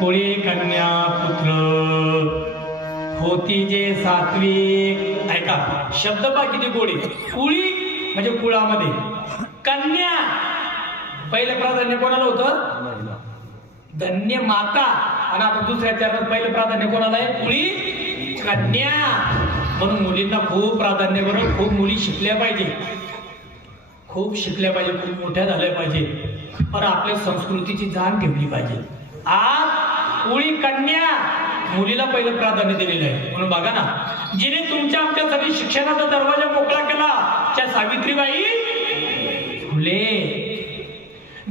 कुळी कन्या पुत्र होती जे सात्विक. ऐका शब्द पा किती गोडी. कुळी म्हणजे कुळामध्ये, कन्या पहिलं प्राधान्य कोणाला होतं, धन्य माता. आणि आता दुसऱ्या चरणात पहिलं प्राधान्य कोणाला आहे, कुळी कन्या. म्हणून मुलींना खूप प्राधान्य करून खूप मुली शिकल्या पाहिजे, खूप शिकल्या पाहिजे, खूप मोठ्या झाल्या पाहिजे, पण आपल्या संस्कृतीची जाण ठेवली पाहिजे. आज कुळी कन्या मुलीला पहिलं प्राधान्य दिलेलं आहे. म्हणून बघा ना, जिने तुमच्या आमच्यासाठी शिक्षणाचा दरवाजा मोकळा केला त्या सावित्रीबाई फुले.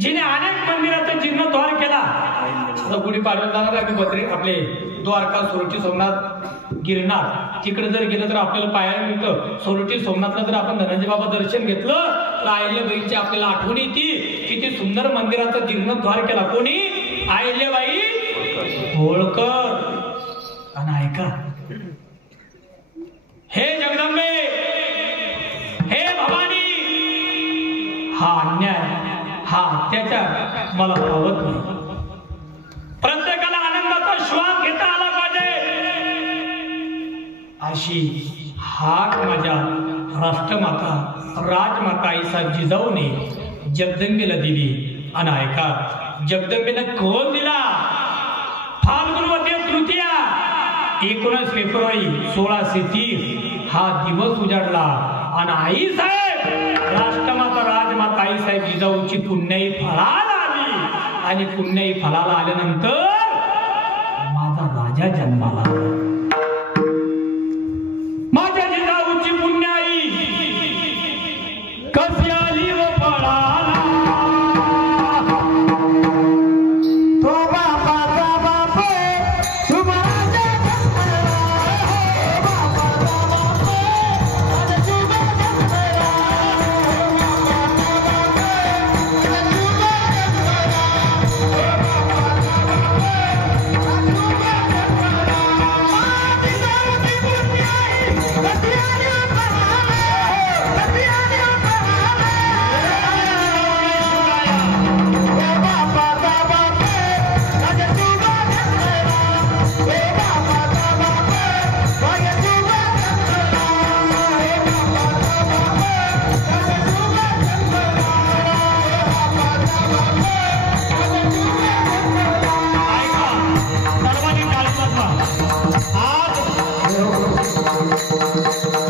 जिने अनेक मंदिराचा जीर्णोद्धार केला. आता गुढीपाडव्याला जाणार आम्ही बद्री आपले द्वारका, सोरठी, सोमनाथ, गिरनार तिकडे जर गेलं तर आपल्याला पाहायला मिळतं. सोरठी सोमनाथला जर आपण धनंजय बाबा दर्शन घेतलं तर अहिल्याबाईंची आपल्याला आठवण येते. किती सुंदर मंदिराचा जीर्णोद्धार केला. कोणी? अहिल्याबाई होळकर. आणि ऐका, हे जगदंबे, हे भवानी, हा अन्याय, हा अत्याचार मला आवडत नाही. प्रत्येकाला आनंदाचा श्वास घेता आला पाहिजे अशी हाक माझ्या राष्ट्रमाता राजमाता आईसाहेब जिजाऊने जगदंबेला दिली. आणि ऐका, जगदंबेनं कोण दिला? फाल्गुनवती तृतीया 19 फेब्रुवारी 1630 हा दिवस उजाडला. आणि आईसाहेब राष्ट्रमाता राजमाता आईसाहेब जिजाऊची पुण्याई फळाला आली. आणि पुण्याई फळाला आल्यानंतर माझा राजा जन्माला. माझ्या जिजाऊची पुण्याई कशी आली व फळाला. तो बापाचा बाप शुभ राजा बापाचा बाप आज शुभ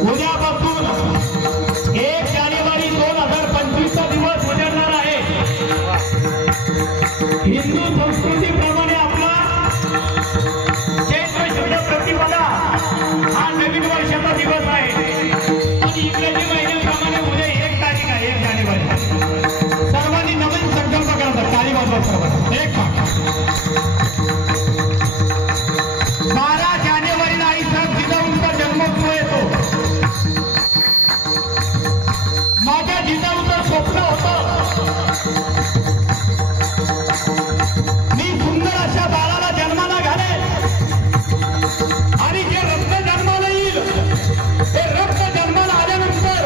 उद्यापासून 1 जानेवारी 2025 दिवस उजाडणार आहे. हिंदू संस्कृतीप्रमाणे आपला चैत्र शुद्ध प्रतिपदा हा नवीन वर्षाचा दिवस आहे. आणि इंग्रजी महिन्याप्रमाणे उद्या 1 तारीख आहे, 1 जानेवारी. सर्वांनी नवीन संकल्प करतात. तारीख वाजवा. 12 जानेवारीला आईसाहेब जिजाऊंचा जन्मोत्सव येतो. माझ्या जिजाऊचं स्वप्न होतं मी सुंदर अशा बाळाला जन्माला घालेल आणि जे रक्त जन्माला येईल ते रक्त जन्माला आल्यानंतर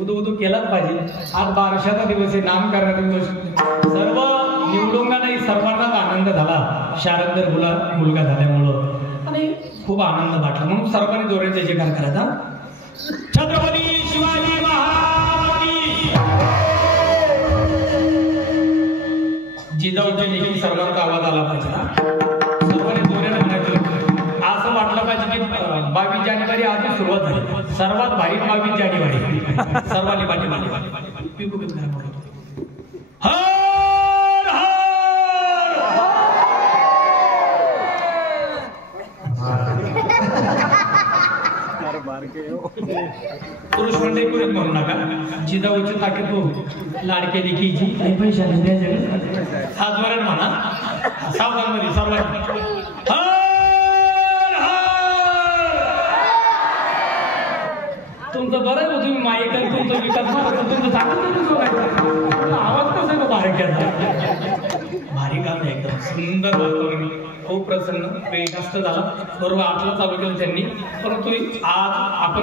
उदू केलाच पाहिजे. आज 1200चा दिवस आहे, नामकरणाचा दिवस. सर्व निवडुंगा नाही, सर्वांनाच आनंद झाला शारंगर मुलगा झाल्यामुळं आणि खूप आनंद वाटला. म्हणून सर्वांनी जोरात जयकार करायचा. छत्रपती शिवाजी महाराज की जिजाऊच्या लेखी सर्वांचा आवाज आला पाहिजे ना, सर्वांनी जोराने म्हणायचं. असं वाटलं पाहिजे की 22 जानेवारी आज सुरुवात झाली. सर्वात भारी 22 जानेवारी सर्वांनी पाठी पिकू पिकू पुरुष मंडळी पुरत म्हणू नका. जिजाऊची ताकद हो, लाडके लेकीची पैशाने हा जोरात म्हणा. सावधान मध्ये सर्वांनी तुमचं बरं आहे. तुम्ही मायकल तुमचा विकास तुमचं सांगत आवाज कसा आहे बारक्याचा. भारी काम आहे, एकदम सुंदर वातावरण, खूप प्रसन्न. वेळ जास्त झाला, बरोबर 8ला चालू केलं त्यांनी. परंतु आज आपण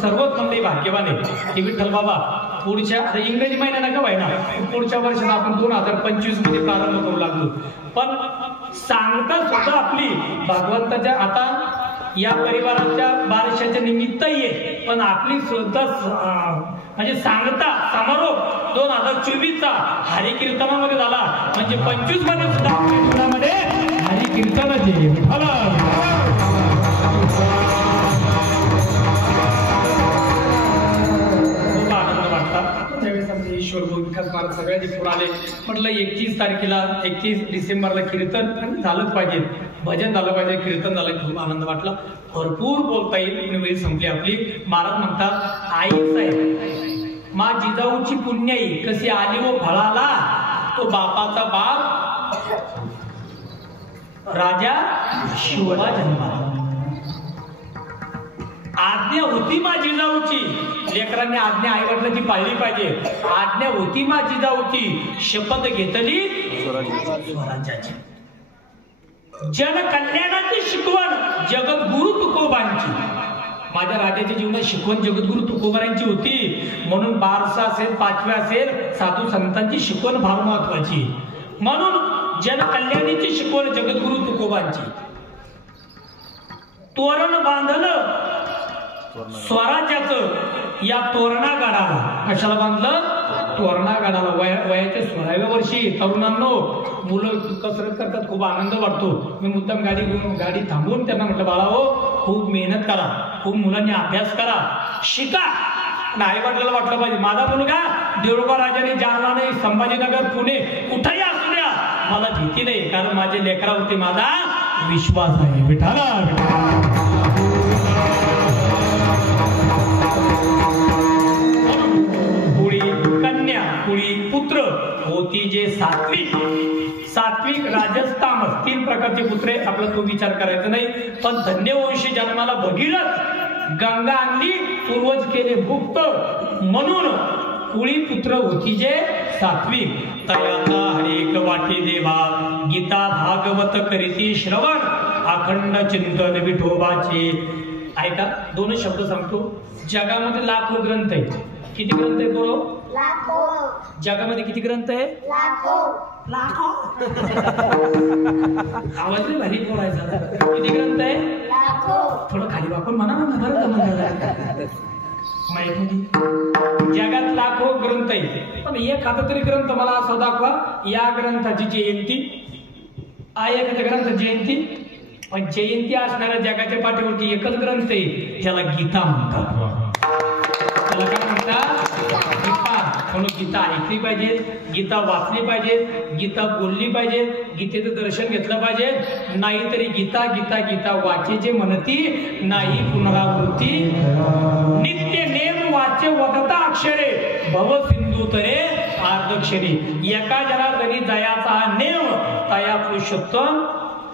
सर्वच मंडळी भाग्यवान आहे की विठ्ठल बाबा पुढच्या इंग्रजी महिन्या नका व्हायना, पुढच्या वर्षाला आपण 2025 मध्ये प्रारंभ करू लागलो. पण सांगता सुद्धा आपली भगवंताच्या आता या परिवाराच्या बारशाच्या निमित्तही आहे, पण आपली सुद्धा म्हणजे सांगता समारोप 2024चा हरिकीर्तनामध्ये झाला. म्हणजे 25 मध्ये सुद्धा आपल्या जीवनामध्ये हरिकीर्तनाचे खूप आनंद वाटला. त्यावेळेस आमचे ईश्वर विकास महाराज सगळ्या पुढे आले. म्हटलं 31 तारखेला 31 डिसेंबरला कीर्तन झालंच पाहिजे, भजन झालं पाहिजे, कीर्तन झालं. खूप आनंद वाटला. भरपूर बोलता येईल, वेळ संपली आपली. महाराज म्हणतात आई साहेब मा जिजाऊची पुण्याई कशी आली व फळाला, तो बापाचा बाप राजा शिवला जन्माला. आज्ञा होती मा जिजाऊची, लेकरांनी आज्ञा आई वडिलांची पाळली पाहिजे. आज्ञा होती मा जिजाऊची, शपथ घेतली स्वराज्याची. जनकल्याणाची शिकवण जगद्गुरु तुकोबांची. माझ्या राजाच्या जीवनात शिकवण जगद्गुरु तुकोबांची होती. म्हणून बारसा असेल, 5वे असेल, साधू संतांची शिकवण फार महत्वाची. म्हणून जनकल्याणाची शिकवण जगद्गुरु तुकोबांची. तोरण बांधलं स्वराज्याचं या तोरणागडाला. कशाला बांधलं? तोरणागडाला. वयाच्या 16व्या वर्षी तरुणांनो मुलं कसरत करतात, खूप आनंद वाटतो. मी मुद्दाम गाडी थांबवून त्यांना म्हटलं बाळा हो, खूप मेहनत करा, खूप मुलांनी अभ्यास करा, शिका. आई वडिलांना वाटलं पाहिजे माझा मुलगा देऊळगाव राजाने, जालना नाही, संभाजीनगर, पुणे कुठेही असू द्या, मला भीती नाही, कारण माझ्या लेकरावरती माझा विश्वास आहे. विठाला कन्या कुळी पुत्र होती जे सात्विक. सात्विक, राजस, तामस 3 प्रकारचे पुत्रे. आपला तो विचार करायचा नाही. पण धन्यवंशी जन्माला भगीरथ, गंगा आणली, पूर्वज केले भुक्त. म्हणून कुळी पुत्र होती जे सात्विक. तयाचा हरेक वाटे देवा, गीता भागवत करीती श्रवण, अखंड चिंतन विठोबाचे. ऐका, 2 शब्द सांगतो. जगामध्ये लाखो ग्रंथ आहेत. किती ग्रंथ आहे बोलो? लाखो. जगामध्ये किती ग्रंथ आहे? लाखो. लाखो आवाज नाही भारी बोलायचा. किती ग्रंथ आहे? लाखो. थोडं खाली वाकून म्हणा ना, बरं जमलं. जगात लाखो ग्रंथ आहे, पण एक आता तरी ग्रंथ मला असा दाखवा या ग्रंथाची जयंती. एखाद्या ग्रंथ जयंती, पण जयंती असणाऱ्या जगाच्या पाठीवरती एकच ग्रंथ आहे, त्याला गीता म्हणतात. त्याला काय म्हणतात? गीता. म्हणून गीता ऐकली पाहिजे, गीता वाचली पाहिजे, गीता बोलली पाहिजे, गीतेचं दर्शन घेतलं पाहिजे. नाहीतरी गीता गीता गीता वाचेचे म्हणती नाही पुनरावृत्ती. नित्य नेम वाचे वदता अक्षरे, भव सिंधू तरे आर्धक्षरी. एका जनार्दनी जयाचा हा नेम तया पुरुषोत्तम.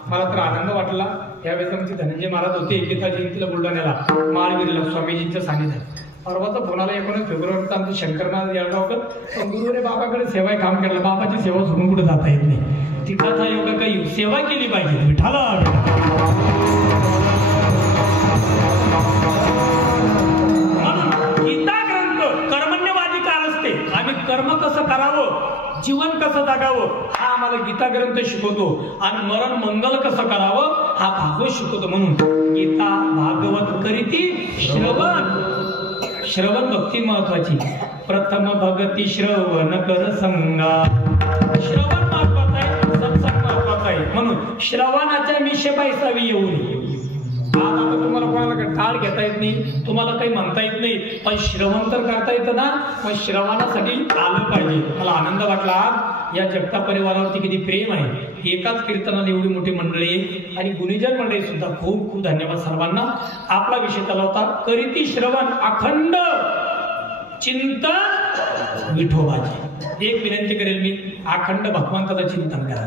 मला तर आनंद वाटला. यावेळेस आमचे धनंजय महाराज होते गीता जयंतीला बुलढाण्याला, माळगिरीला स्वामीजींच्या सानिध्यात. परवाचा फोनाला 19 फेब्रुवारीचा आमचे शंकर महाराज याळगावकर, पण गुरुवारी बाबाकडे सेवाय काम केलं. बाबाची सेवा सोडून कुठे जाता येत नाही. तिथाचा योगा काही सेवा केली पाहिजे. विठाला म्हणून गीता ग्रंथ कर्म कसं करावं, जीवन कसं जगावं हा आम्हाला गीता ग्रंथ शिकवतो आणि मरण मंगल कसं करावं हा भागवत शिकवतो. म्हणून गीता भागवत करीती श्रवण भक्ती महत्वाची. प्रथम भगती श्रवण कर संगा. श्रवण महत्वाचं आहे, सत्संग महत्वाचा आहे. म्हणून श्रवणाच्या मिशे पैसावी येऊन आता तुम्हाला कोणाला टाळ घेता येत नाही, तुम्हाला काही म्हणता येत नाही, पण श्रवण तर करता येतं ना. पण श्रवणासाठी आलं पाहिजे. मला आनंद वाटला या जगता परिवारावरती किती प्रेम आहे. एकाच कीर्तनाला एवढी मोठी मंडळी आणि गुणीजन मंडळी सुद्धा खूप खूप धन्यवाद सर्वांना. आपला विषय चालला होता करीती श्रवण अखंड चिंतन विठोबाचे. एक विनंती करेल मी, अखंड भगवंताचं चिंतन करा.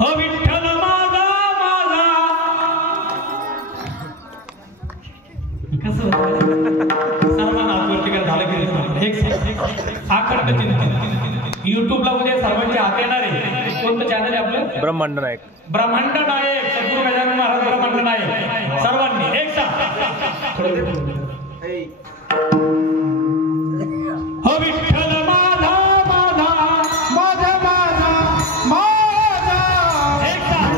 हो विठ्ठल माझा कसं सर्वांना हातवरती करा. झालं की अखंड चिंतन युट्यूबला उद्या सर्वांचे हात येणार आहे. कोणतं चॅनल आहे आपलं? ब्रह्मांड नायक. ब्रह्मांड नायक सद्गुरू गजानन महाराज ब्रह्मांड नायक. सर्वांनी एक साथ हो विठ्ठल माझा माझा माझा माझा माझा एक साथ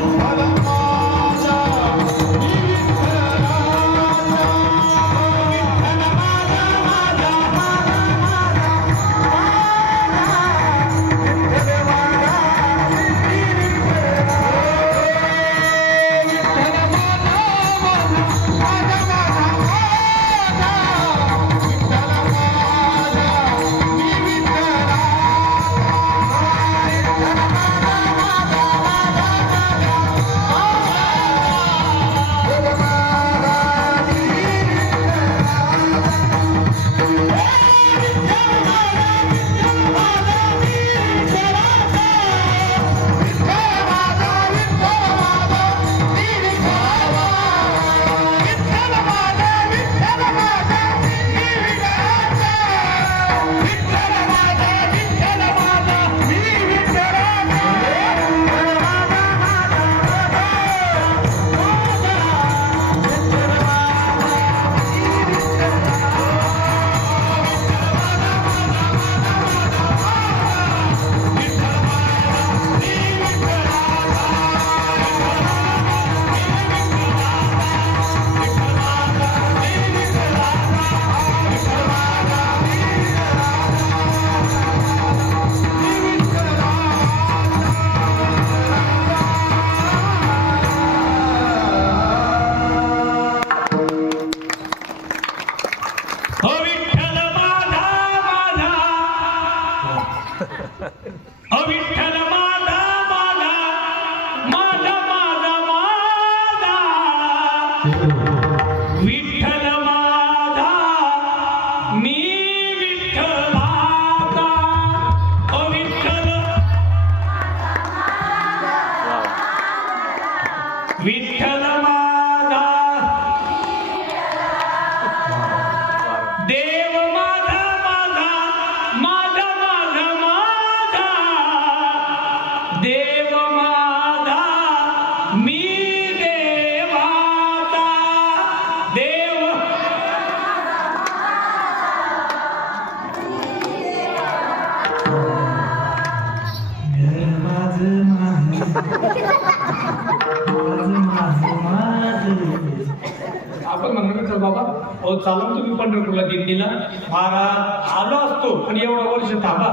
आपण म्हणणार बाबा अहो चालू तुम्ही पंढरपूरला दिंडीला महाराज आलो असतो पण एवढं वर्ष थांबा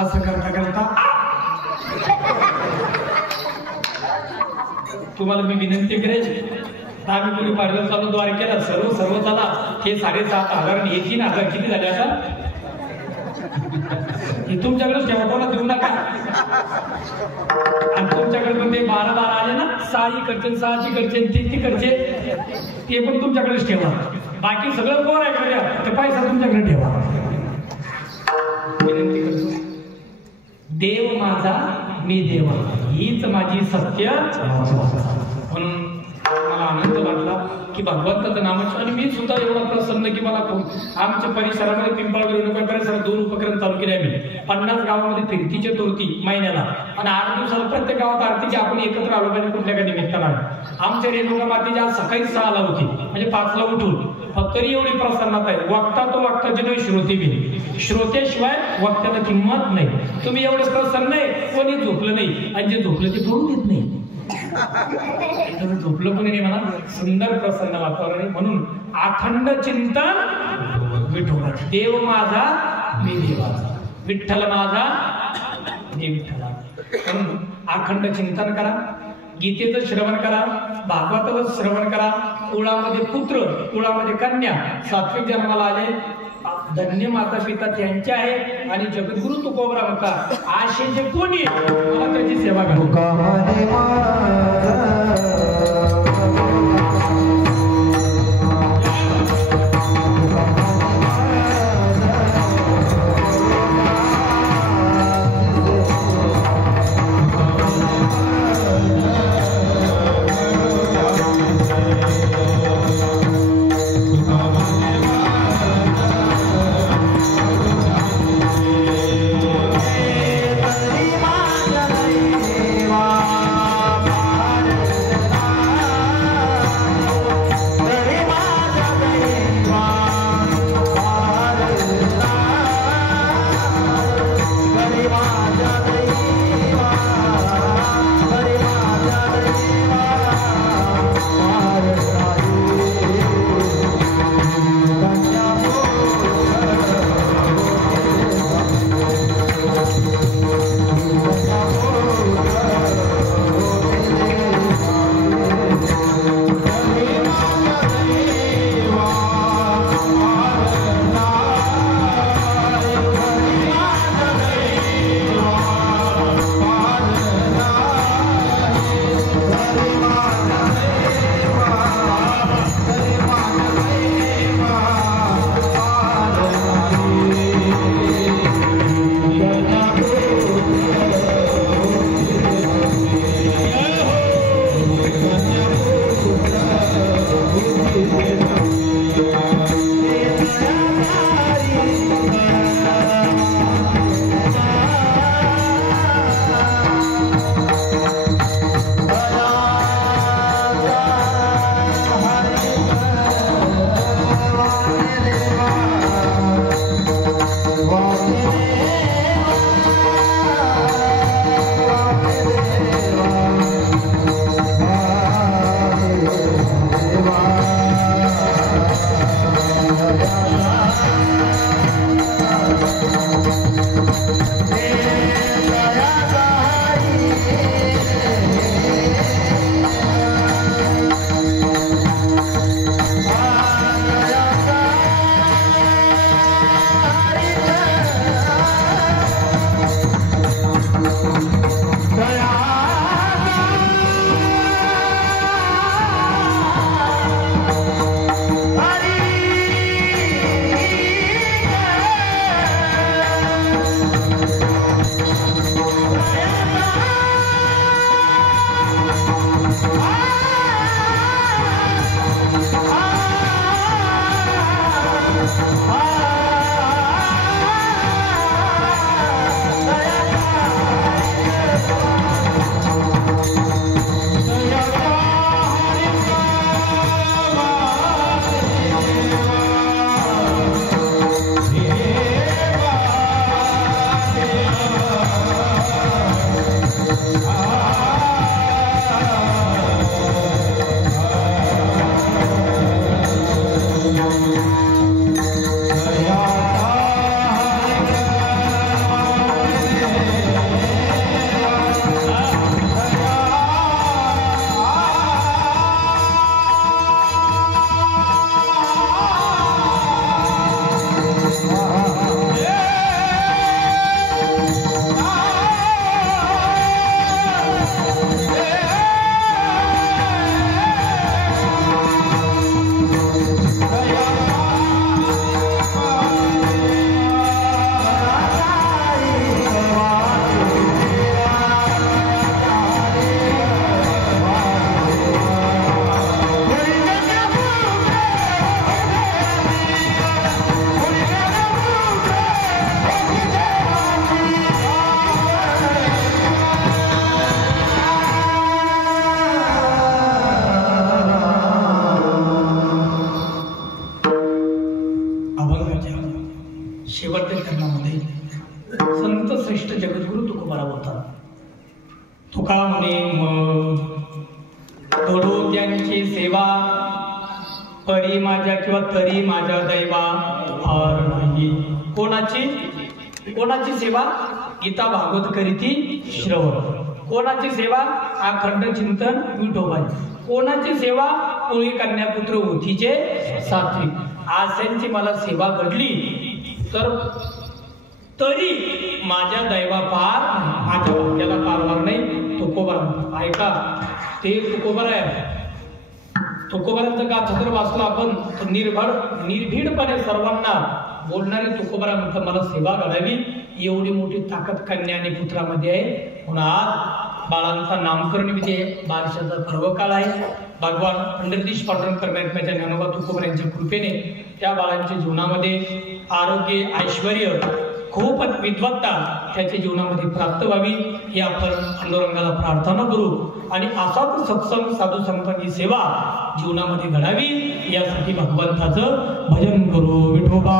असं करता करता तुम्हाला मी विनंती करेल आम्ही कोणी पाहिलं चालू द्वारकेला सर्व चला हे 7,500 आणि 3,000 किती झाले आता हे तुमच्याकडेच ठेवा कोणा देऊ नका आणि तुमच्याकडे पण ते 12 आले ना 6 इकडचे 6 इकडचे 3 तिकडचे ते पण तुमच्याकडेच ठेवा बाकी सगळं कोण आहे ते पैसा तुमच्याकडे ठेवा विनंती करतो देव माझा मी देवा हीच माझी सत्य म्हणून मला आनंद वाटला की भगवंताचं नामाचं, आणि मी सुद्धा एवढा प्रसन्न की मला आमच्या परिसरामध्ये पिंपळगाव रेणुका परिसरात 2 उपक्रम चालू केले आम्ही. 50 गावामध्ये फिरती चतुर्थी महिन्याला, आणि 8 दिवसाला प्रत्येक गावात आरतीची आपण एकत्र आलो पाहिजे कुठल्या काही निमित्तानं. आमच्या रेणुका मातेची आज सकाळी 6ला होती, म्हणजे 5ला उठून. तरी एवढी प्रसन्नता आहे. वक्ता तो वक्ताचे नाही, श्रोते बी. श्रोतेशिवाय वक्त्याला किंमत नाही. तुम्ही एवढे प्रसन्न आहे, कोणी झोपलं नाही, आणि जे झोपलं ते पळून येत नाही. झोपलं कोणी नाही म्हणा. सुंदर प्रसन्न वातावरण आहे. म्हणून अखंड चिंतन विठोबा. देव माझा मी देवाचा, विठ्ठल माझा मी विठ्ठलाचा. म्हणून अखंड चिंतन करा, गीतेचं श्रवण करा, भागवताचं श्रवण करा. कुळामध्ये पुत्र, कुळामध्ये कन्या, सात्विक जन्माला आले, धन्य माता पिता त्यांचे आहे. आणि जगद्गुरु तुकोबरा म्हणतात, आशे जे कोणी मला त्याची सेवा करा. परी माझ्या किंवा तरी माझ्या दैवा फार नाही. कोणाची सेवा? गीता भागवत करीती श्रवण. कोणाची सेवा? अखंड चिंतन विठोबाई. कोणाची सेवा? कोळी कन्यापुत्र ओथीचे सात्विक. अशांची मला सेवा घडली तर तरी माझ्या दैवा पार, माझ्या भाग्याला पारणार नाही. तुकोबा ऐका, ते तुकोबर आहे. तुकोबरांचं गाथा जर वाचलं आपण तर निर्भीडपणे सर्वांना बोलणारे तुकोबरा म्हणतात मला सेवा घडावी. एवढी मोठी ताकद कन्या आणि पुत्रामध्ये आहे. म्हणून आज बाळांचा नामकरण विधी आहे. बारशाचा पर्व काळ आहे. भगवान पंढरीश पाटणकर महात्म्याच्या ज्ञानोबा तुकोबर यांच्या कृपेने त्या बाळांच्या जीवनामध्ये आरोग्य, ऐश्वर्य, खूप विद्वत्ता त्याच्या जीवनामध्ये प्राप्त व्हावी ही आपण पांडुरंगाला प्रार्थना करू. आणि असाच सत्संग साधू संतांची सेवा जीवनामध्ये घडावी यासाठी भगवंताचं भजन करू. विठोबा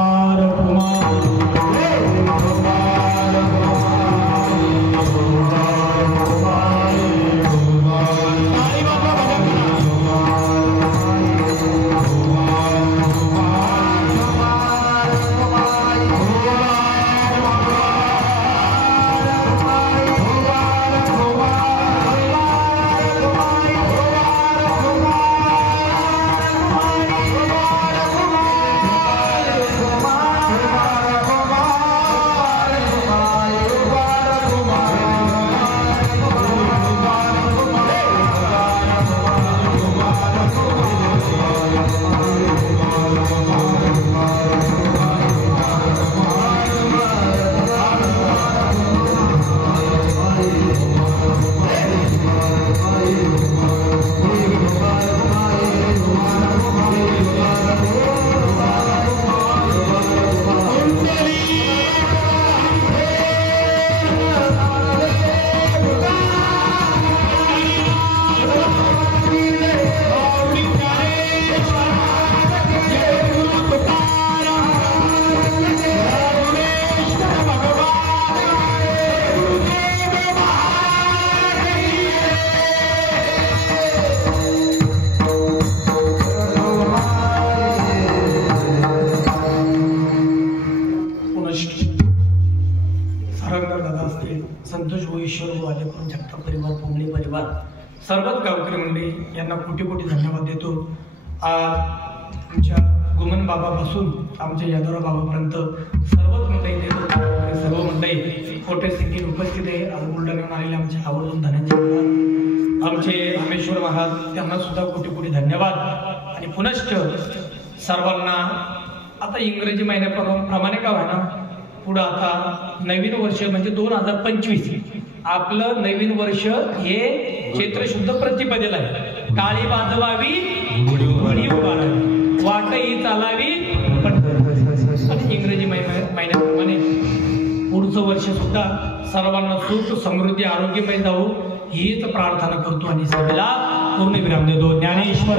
सर्वच गावकरी मंडळी यांना कोटी कोटी धन्यवाद देतो. आज आमच्या गुमन बाबापासून आमच्या यादवराव बाबापर्यंत सर्वच मंडळी देतो. सर्व मंडळी मोठ्या संख्येने उपस्थित आहे. आज बुलढाण्याहून आलेले आमचे आवर्जून धन्यवाद. आमचे रामेश्वर महाराज त्यांना सुद्धा कोटी कोटी धन्यवाद. आणि पुनश्च सर्वांना आता इंग्रजी महिन्याप्रमाणे का व्हायना पुढं आता नवीन वर्ष म्हणजे 2025 आपलं नवीन वर्ष हे चैत्र शुद्ध प्रतिपदेला आहे. टाळी वाजवावी, गुढी उभारावी, वाटही चालावी. पण इंग्रजी महिन्याप्रमाणे पुढचं वर्ष सुद्धा सर्वांना सुख, समृद्धी, आरोग्यमय जावो हीच प्रार्थना करतो आणि सगळ्याला पूर्ण विराम देतो. ज्ञानेश्वर